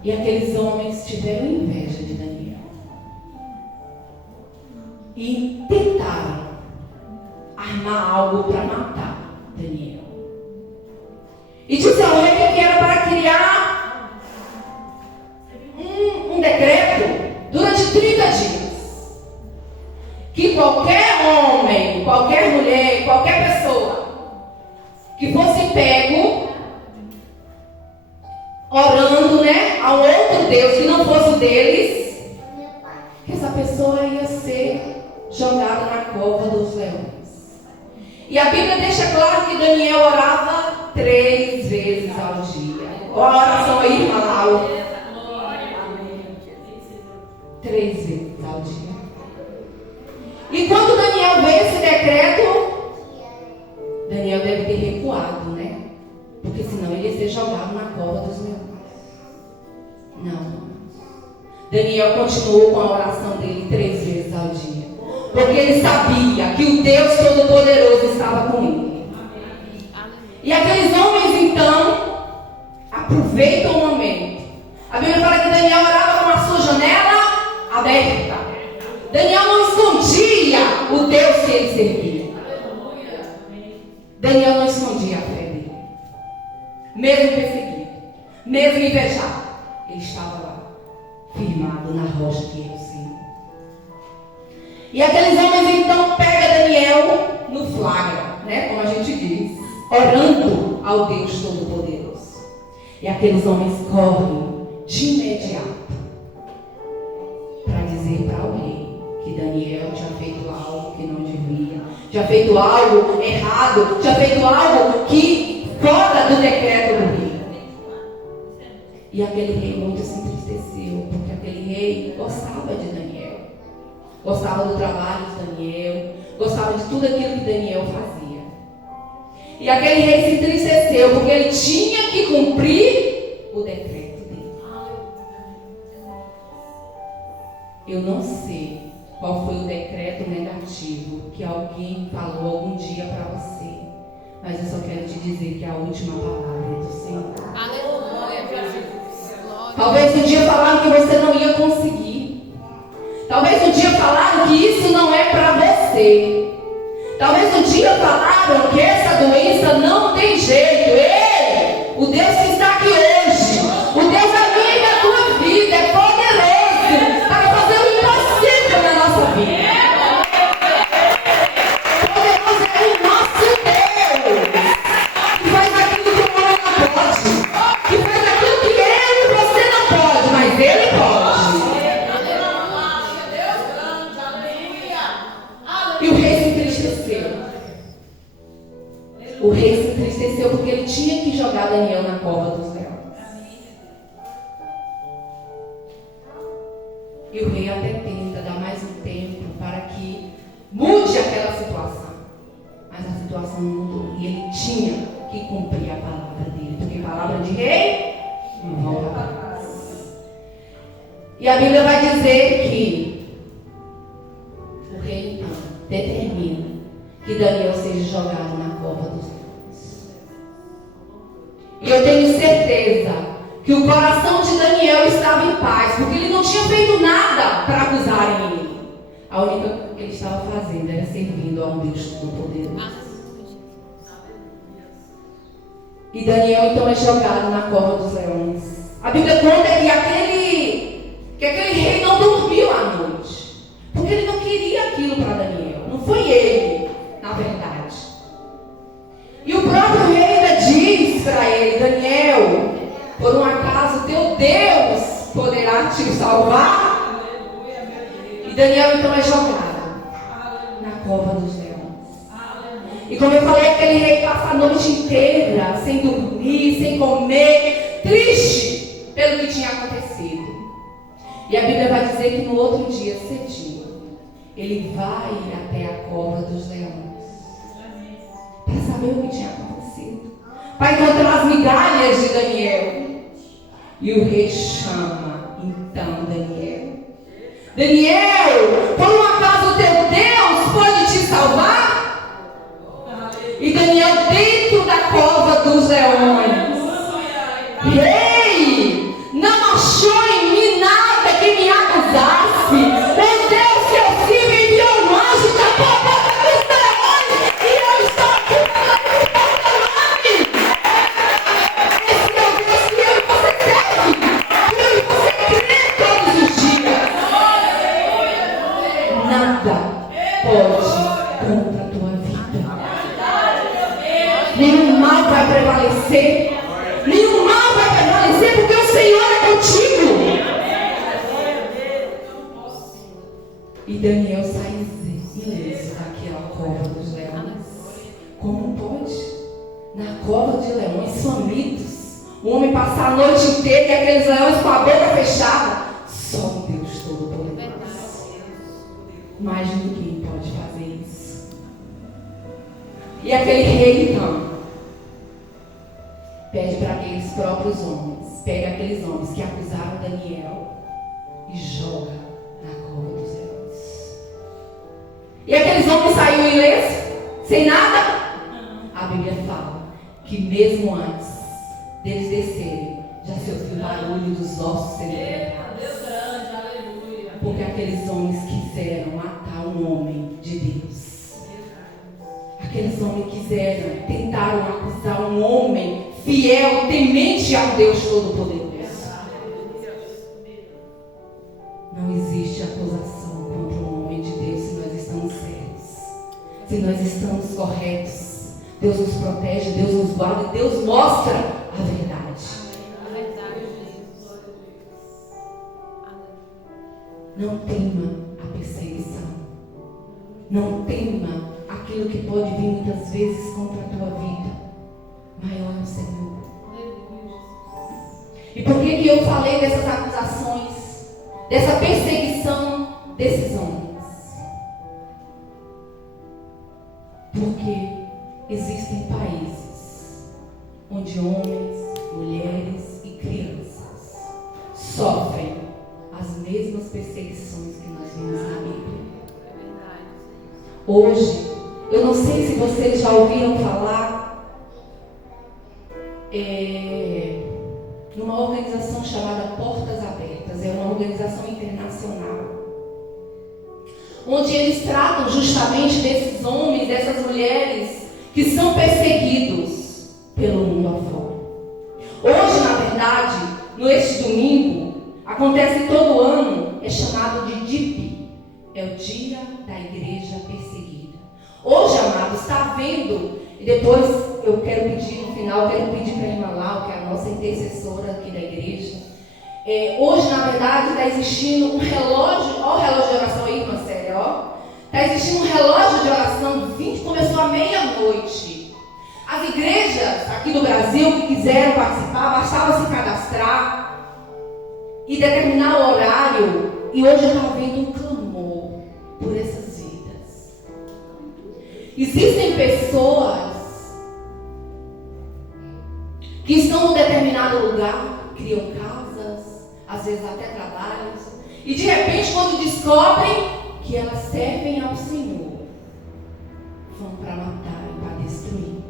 E aqueles homens tiveram inveja de Daniel. E tentaram armar algo para matar Daniel. E disse ao rei que era para criar um decreto durante 30 dias. Que qualquer homem, qualquer mulher, qualquer pessoa que fosse pego orando, né, a um outro Deus que não fosse o deles, que essa pessoa ia ser jogada na cova dos leões. E a Bíblia deixa claro que Daniel orava 3 vezes ao dia. A oração aí, Malau. 3 vezes ao dia. E quando Daniel vê esse decreto, Daniel deve ter recuado, né? Porque senão ele ia ser jogado na cova dos leões. Não. Daniel continuou com a oração dele 3 vezes ao dia. Porque ele sabia que o Deus Todo-Poderoso estava com ele. E aqueles homens, então, aproveitam o momento. A Bíblia fala que Daniel orava com a sua janela aberta. Daniel não escondia o Deus que ele servia. Daniel não escondia a fé dele. Mesmo perseguido, mesmo invejado, ele estava lá, firmado na rocha que é o Senhor. E aqueles homens então pegam Daniel no flagra, né? Como a gente diz, orando ao Deus Todo-Poderoso. E aqueles homens correm de imediato para dizer para o rei que Daniel tinha feito algo que não devia, tinha feito algo errado, tinha feito algo que fora do decreto do rei. E aquele rei muito se entristeceu, porque aquele rei gostava de Daniel, gostava do trabalho de Daniel, gostava de tudo aquilo que Daniel fazia. E aquele rei se entristeceu, porque ele tinha que cumprir o decreto dele. Eu não sei qual foi o decreto negativo que alguém falou algum dia para você, mas eu só quero te dizer que a última palavra é do Senhor. Aleluia, Jesus. Talvez um dia falaram que você não ia conseguir. Talvez um dia falaram que isso não é para você. Talvez um dia falaram que essa doença não tem jeito. Ei, o Deus que está aqui hoje, o Deus da minha e da tua vida é poderoso para fazer o impossível na nossa vida. Poderoso é o nosso Deus, que faz aquilo que o homem não pode, que faz aquilo que Daniel na cova dos leões. E o rei até tenta dar mais um tempo para que mude aquela situação. Mas a situação não mudou. E ele tinha que cumprir a palavra dele. Porque a palavra de rei não volta para trás. E a Bíblia vai dizer que o rei então determina que Daniel seja jogado na cova dos leões. E eu tenho certeza que o coração de Daniel estava em paz, porque ele não tinha feito nada para acusarem ele. A única coisa que ele estava fazendo era servindo a um Deus todo-poderoso. E Daniel então é jogado na cova dos leões. A Bíblia conta que aquele rei não dormiu à noite, porque ele não queria aquilo para Daniel. Não foi ele, na verdade. E o próprio rei ainda diz para ele: Daniel, por um acaso teu Deus poderá te salvar? E Daniel então é jogado na cova dos leões. E como eu falei, aquele rei passa a noite inteira sem dormir, sem comer, triste pelo que tinha acontecido. E a Bíblia vai dizer que no outro dia, cedinho, ele vai até a cova dos leões para saber o que tinha acontecido, para encontrar as migalhas de Daniel. E o rei chama então Daniel: Daniel, por um acaso teu Deus pode te salvar? E Daniel dentro da cova dos leões: Rei, não achou em mim nada que me acusasse. O Deus que eu sirvo enviou um anjo da cova dos leões e eu estou aqui para nome. Esse é o Deus que eu e você serve, que eu e você crê todos os dias. Nada pode contra a tua vida. Nenhum mal vai prevalecer. Nenhum mal vai prevalecer, porque o Senhor é contigo. E Daniel sai ileso daquela cova dos leões. Como pode? Na cova de leões famintos, o homem passar a noite inteira e aqueles leões com a boca fechada. Só um Deus todo-poderoso. Mais ninguém pode fazer isso. E aquele rei então pede para aqueles próprios homens, pega aqueles homens que acusaram Daniel e joga na cova dos leões. E aqueles homens saíram ilesos, sem nada. A Bíblia fala que mesmo antes deles descerem, já se ouviu o barulho dos ossos sendo quebrados. Porque aqueles homens quiseram matar um homem de Deus. Aqueles homens tentaram acusar um homem fiel, temente ao Deus Todo-Poderoso. Não existe acusação contra um homem de Deus se nós estamos certos, se nós estamos corretos. Deus nos protege, Deus nos guarda, Deus mostra a verdade. Não tema a perseguição. Não tema aquilo que pode vir muitas vezes contra a tua vida. Maior é o Senhor. E por que eu falei dessas acusações, dessa perseguição desses homens? Porque existem países onde homens, mulheres e crianças sofrem as mesmas perseguições que nós vimos na Bíblia. Hoje, eu não sei se vocês já ouviram falar numa organização chamada Portas Abertas. É uma organização internacional, onde eles tratam justamente desses homens, dessas mulheres que são perseguidos pelo mundo afora. Hoje, na verdade, neste domingo, acontece todo ano, é chamado de DIP, é o Dia da Igreja Perseguida. Hoje, amados, está havendo, e depois eu quero pedir, no final, eu quero pedir para a irmã Lau, que é a nossa intercessora aqui da igreja. Hoje, na verdade, está existindo um relógio, ó, o relógio de oração aí, irmã Célia, ó. Está existindo um relógio de oração, começou à meia-noite. As igrejas aqui do Brasil que quiseram participar, bastava se cadastrar e determinar o horário. E hoje está havendo um clamor por essas vidas. Existem pessoas que estão num determinado lugar, criam casas, às vezes até trabalhos, e de repente, quando descobrem que elas servem ao Senhor, vão para matar e para destruir.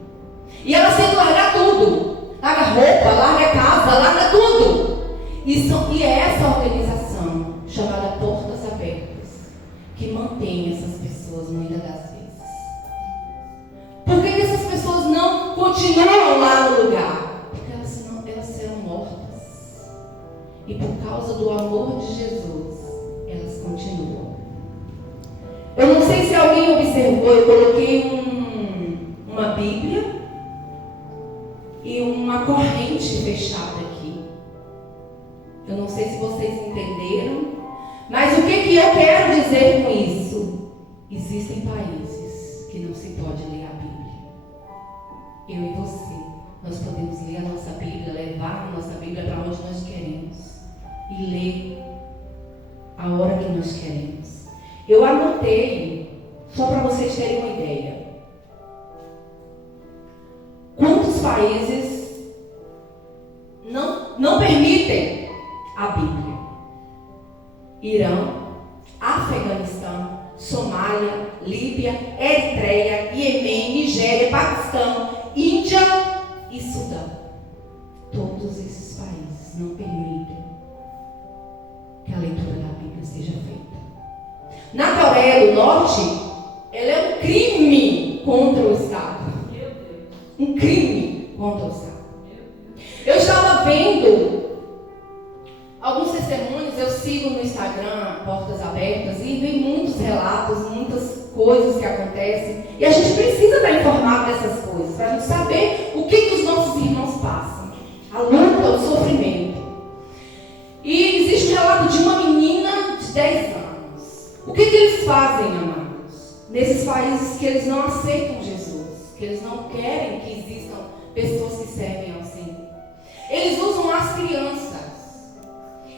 E elas têm que largar tudo. Larga roupa, larga casa, larga tudo. E é essa organização, chamada Portas Abertas, que mantém essas pessoas muitas das vezes. Por que essas pessoas não continuam lá no lugar? Porque elas serão mortas. E por causa do amor de Jesus, elas continuam. Eu não sei se alguém observou, eu coloquei uma Bíblia e uma corrente fechada aqui. Eu não sei se vocês entenderam, mas o que eu quero dizer com isso? Existem países que não se pode ler a Bíblia. Eu e você, nós podemos ler a nossa Bíblia, levar a nossa Bíblia para onde nós queremos e ler a hora que nós queremos. Eu anotei, só para vocês terem uma ideia. Quantos países não permitem a Bíblia? Irã, Afeganistão, Somália, Líbia, Eritreia, Iêmen, Nigéria, Paquistão, Índia e Sudão. Todos esses países não permitem que a leitura da Bíblia seja feita. Na Coreia do Norte, ela é um crime contra o Estado. Um crime contra o Estado. Eu estava vendo alguns testemunhos, eu sigo no Instagram Portas Abertas e vem muitos relatos, muitas coisas que acontecem. E a gente precisa estar informado dessas coisas, para a gente saber o que os nossos irmãos passam. A luta, o sofrimento. E existe um relato de uma menina de 10 anos. O que eles fazem, amados? Nesses países que eles não aceitam Jesus, que eles não querem que existam pessoas que servem ao Senhor. Eles usam as crianças.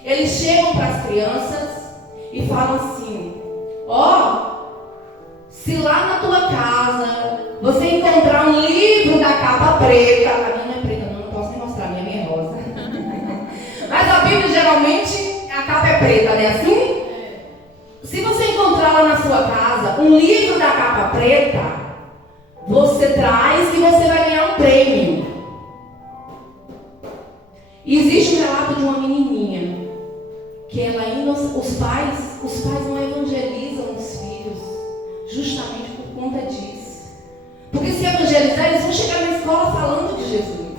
Eles chegam para as crianças e falam assim: se lá na tua casa você encontrar um livro da capa preta, a minha não é preta não posso nem mostrar, a minha é rosa. Mas a Bíblia geralmente, a capa é preta, não é assim? Se você encontrar lá na sua casa um livro da capa preta, você traz que você vai ganhar um prêmio. E existe um relato de uma menininha que ela ainda, os pais não evangelizam os filhos, justamente por conta disso. Porque se evangelizar, eles vão chegar na escola falando de Jesus.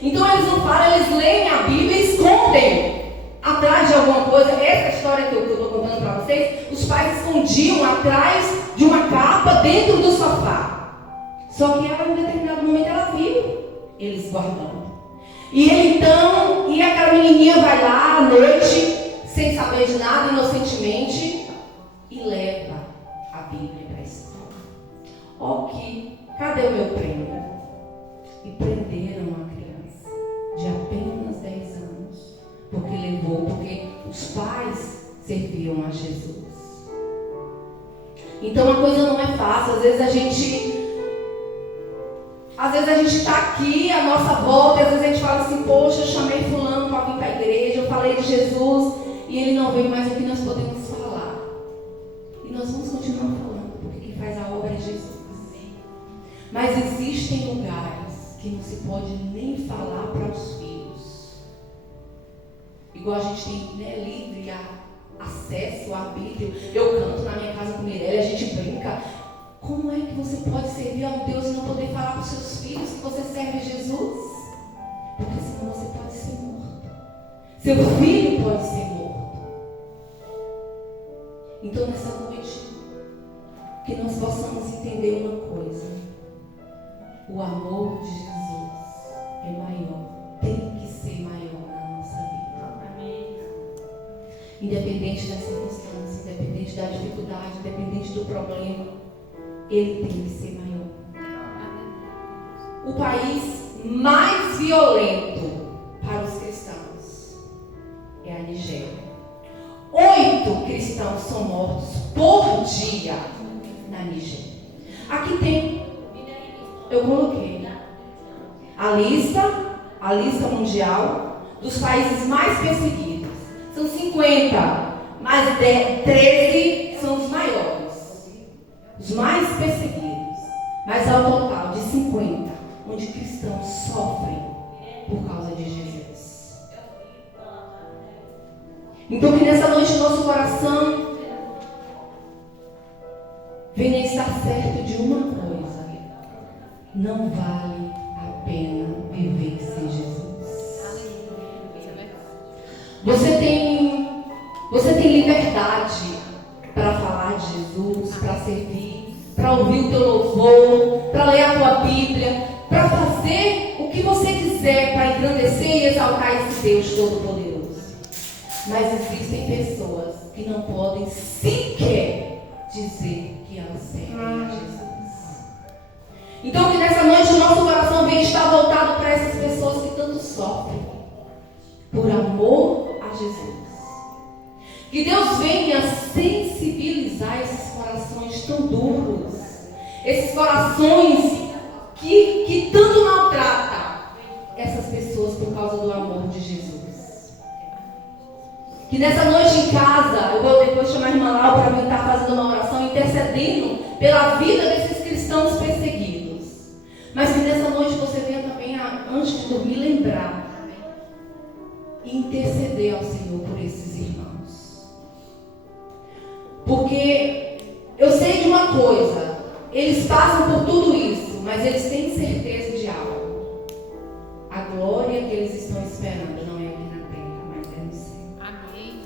Então eles não falam, eles leem a Bíblia e escondem atrás de alguma coisa. Essa história que eu estou contando para vocês, os pais escondiam atrás de uma capa dentro do sofá. Só que ela, em determinado momento, ela viu eles guardando. E aquela menininha vai lá à noite, sem saber de nada, inocentemente, e leva a Bíblia para a escola. Cadê o meu prêmio? E prenderam a criança de apenas 10 anos, porque os pais serviam a Jesus. Então a coisa não é fácil. Às vezes a gente está aqui, à nossa volta, e às vezes a gente fala assim: poxa, eu chamei fulano para vir para a igreja, eu falei de Jesus, e ele não veio, mais o que nós podemos falar. E nós vamos continuar falando, porque quem faz a obra é Jesus. Mas existem lugares que não se pode nem falar para os filhos. Igual a gente tem livre acesso à Bíblia. Eu canto na minha casa com Mirelle, a gente brinca. Como é que você pode servir a um Deus e não poder falar para os seus filhos que você serve a Jesus? Porque senão você pode ser morto. Seu filho pode ser morto. Então nessa noite, que nós possamos entender uma coisa: o amor de Jesus é maior, tem que ser maior na nossa vida. Amém. Independente das circunstâncias, independente da dificuldade, independente do problema, ele tem que ser maior. o país mais violento para os cristãos é a Nigéria. 8 cristãos são mortos por dia na Nigéria. Aqui tem, eu coloquei a lista mundial dos países mais perseguidos. São 50, mas 13 são os maiores, os mais perseguidos. Mas ao total de 50, onde cristãos sofrem por causa de Jesus. Então que nessa noite o nosso coração venha estar certo de uma coisa: não vale a pena viver sem Jesus. Você tem liberdade para falar de Jesus, para servir, para ouvir o teu louvor, para ler a tua Bíblia, para fazer o que você quiser para engrandecer e exaltar esse Deus Todo-Poderoso. Mas existem pessoas que não podem sequer dizer que elas servem a Jesus. Então que nessa noite o nosso coração venha estar voltado para essas pessoas que tanto sofrem por amor a Jesus. Que Deus venha sensibilizar esses corações tão duros, esses corações que tanto maltratam essas pessoas por causa do amor de Jesus. Que nessa noite em casa, eu vou depois chamar a irmã Laura para mim estar fazendo uma oração, intercedendo pela vida desses cristãos perseguidos. Mas que nessa noite você venha também, antes de dormir, lembrar e interceder ao Senhor por esses irmãos. Porque eu sei de uma coisa: eles passam por tudo isso, mas eles têm certeza de algo. A glória que eles estão esperando não é aqui na terra, mas é no céu. Amém.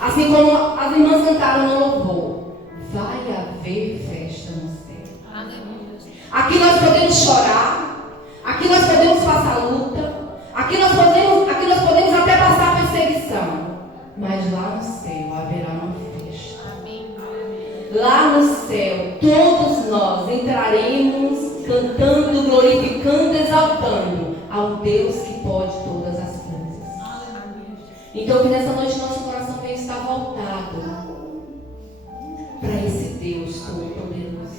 Assim como as irmãs cantaram no louvor, vai haver festa no céu. Aleluia. Aqui nós podemos chorar, aqui nós podemos passar luta, aqui nós podemos até passar perseguição, mas lá no céu haverá uma festa. Lá no céu, todos nós entraremos cantando, glorificando, exaltando ao Deus que pode todas as coisas. Então que nessa noite nosso coração venha estar voltado para esse Deus Todo-Poderoso.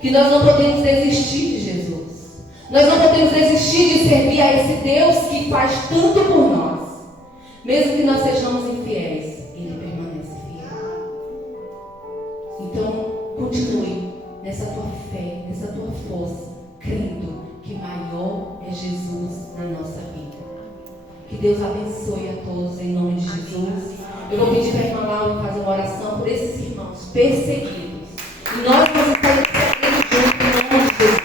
Que nós não podemos desistir de Jesus. Nós não podemos desistir de servir a esse Deus que faz tanto por nós. Mesmo que nós sejamos infiéis, Ele permanece fiel. Então, continue nessa tua fé, nessa tua força, crendo que maior é Jesus na nossa vida. Que Deus abençoe a todos em nome de Jesus. Eu vou pedir para a irmã Laura fazer uma oração por esses irmãos perseguidos. E nós vamos estar intercedendo juntos em nome de Jesus.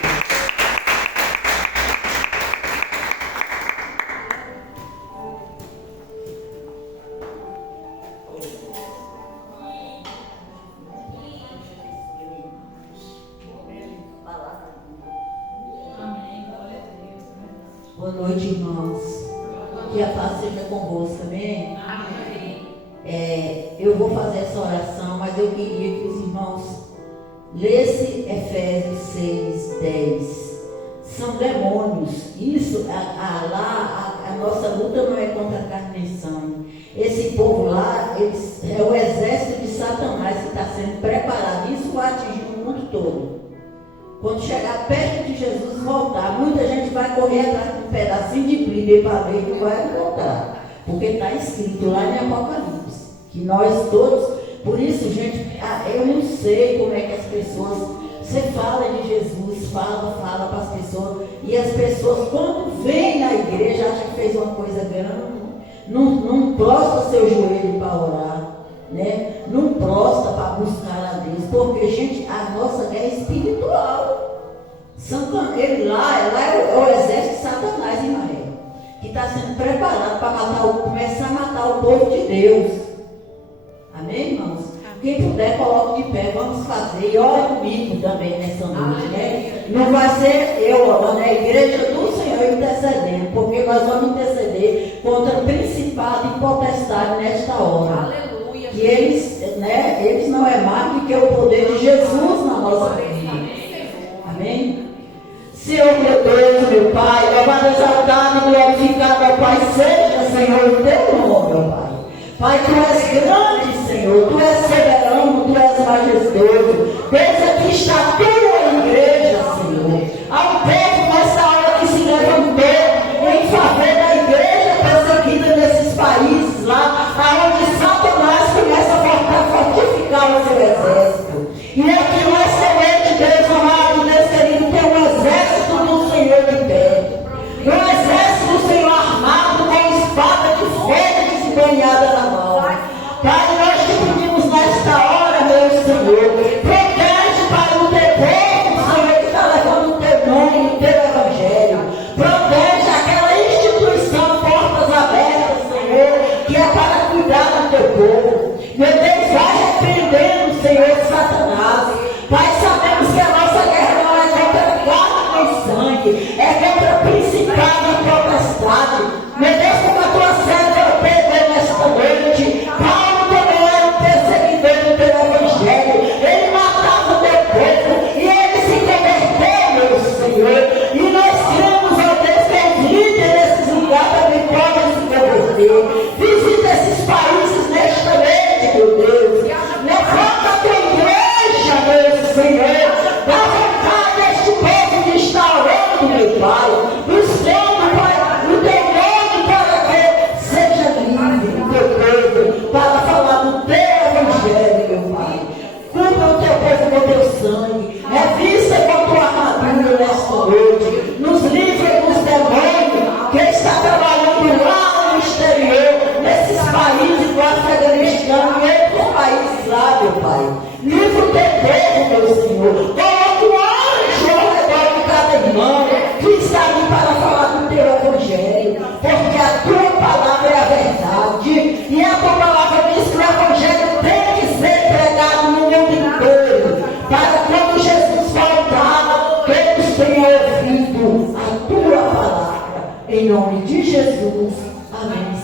Boa noite, irmãos. Que a paz seja convosco, amém? Eu vou fazer essa oração, mas eu queria que os irmãos lessem Efésios 6, 10. São demônios. Isso, a nossa luta não é contra a carne nem sangue. Esse povo lá, é o exército de Satanás que está sendo preparado. Isso vai atingir o mundo todo. Quando chegar perto de Jesus voltar, muita gente vai correr atrás de um pedacinho de briga para ver que vai voltar. Porque está escrito lá em Apocalipse, que nós todos, por isso, gente, eu não sei como é que as pessoas, você fala de Jesus, fala para as pessoas, e as pessoas, quando vêm na igreja, acham que fez uma coisa grande, não prostra seu joelho para orar, né? Não prostra para buscar a Deus, porque, gente, a nossa guerra é espiritual. Ele lá é o exército de Satanás em Israel, que está sendo preparado para começar a matar o povo de Deus. Amém, irmãos? Quem puder, coloque de pé, vamos fazer, e ore comigo também nessa noite, né? Não vai ser eu orando, é a igreja do Senhor intercedendo, porque nós vamos interceder contra o principado e potestade nesta hora. Aleluia. Que eles não é mais do que o poder de Jesus na nossa vida. Amém? Senhor meu Deus. louvado, exaltado e glorificado, ó Pai, seja, Senhor, o teu nome, ó Pai. Pai, tu és grande, Senhor, tu és soberano, tu és majestoso. Deus, aqui está a tua igreja, Senhor. Ao povo nessa hora que se levantou em favor da igreja perseguida nesses países lá, aonde Satanás começa a fortificar o seu exército. E aqui nós somente, Deus amado, Deus querido, tem um exército do Senhor de pé. Um exército do Senhor armado com espada de fogo desembanhada na mão. Pai, nós te pedimos nesta hora, meu Senhor, protege para o teu povo, Senhor, que está levando o teu nome e o teu evangelho. Protege aquela instituição, portas abertas, Senhor, que é para cuidar do teu povo. Meu Deus, vai repreendendo, Senhor, Satanás. Pai, sabemos que a nossa guerra não é contra carne nem sangue, é contra principado e potestade. Meu Deus, como a tua serva Pedro nesta noite, Paulo também era um perseguidor do teu evangelho. Ele matava o teu povo e ele se converteu, meu Senhor. E nós cremos, ó Deus, que os líderes desses lugares também podem se converter. Visita esses países nesta noite, meu Deus. Levanta a tua igreja, meu Senhor. Dá vontade a este povo de estar orando, meu Pai. Buscando, Pai, o teu nome para que seja livre o teu povo, para falar do teu evangelho, meu Pai. Cubra o teu povo com teu sangue. Revista com tua armadura nesta noite. Nos livra dos demônios que está trabalhando lá no exterior, nesses países do Afeganistão e outros países lá, meu Pai. Livra o teu povo, meu Senhor. Coloca um anjo ao redor de cada irmão que está ali para falar do teu evangelho, porque a tua palavra é a verdade, e a tua palavra diz que o evangelho tem que ser pregado no mundo inteiro, para quando Jesus voltar, todos tenham ouvido a tua palavra. Em nome de Jesus, amém.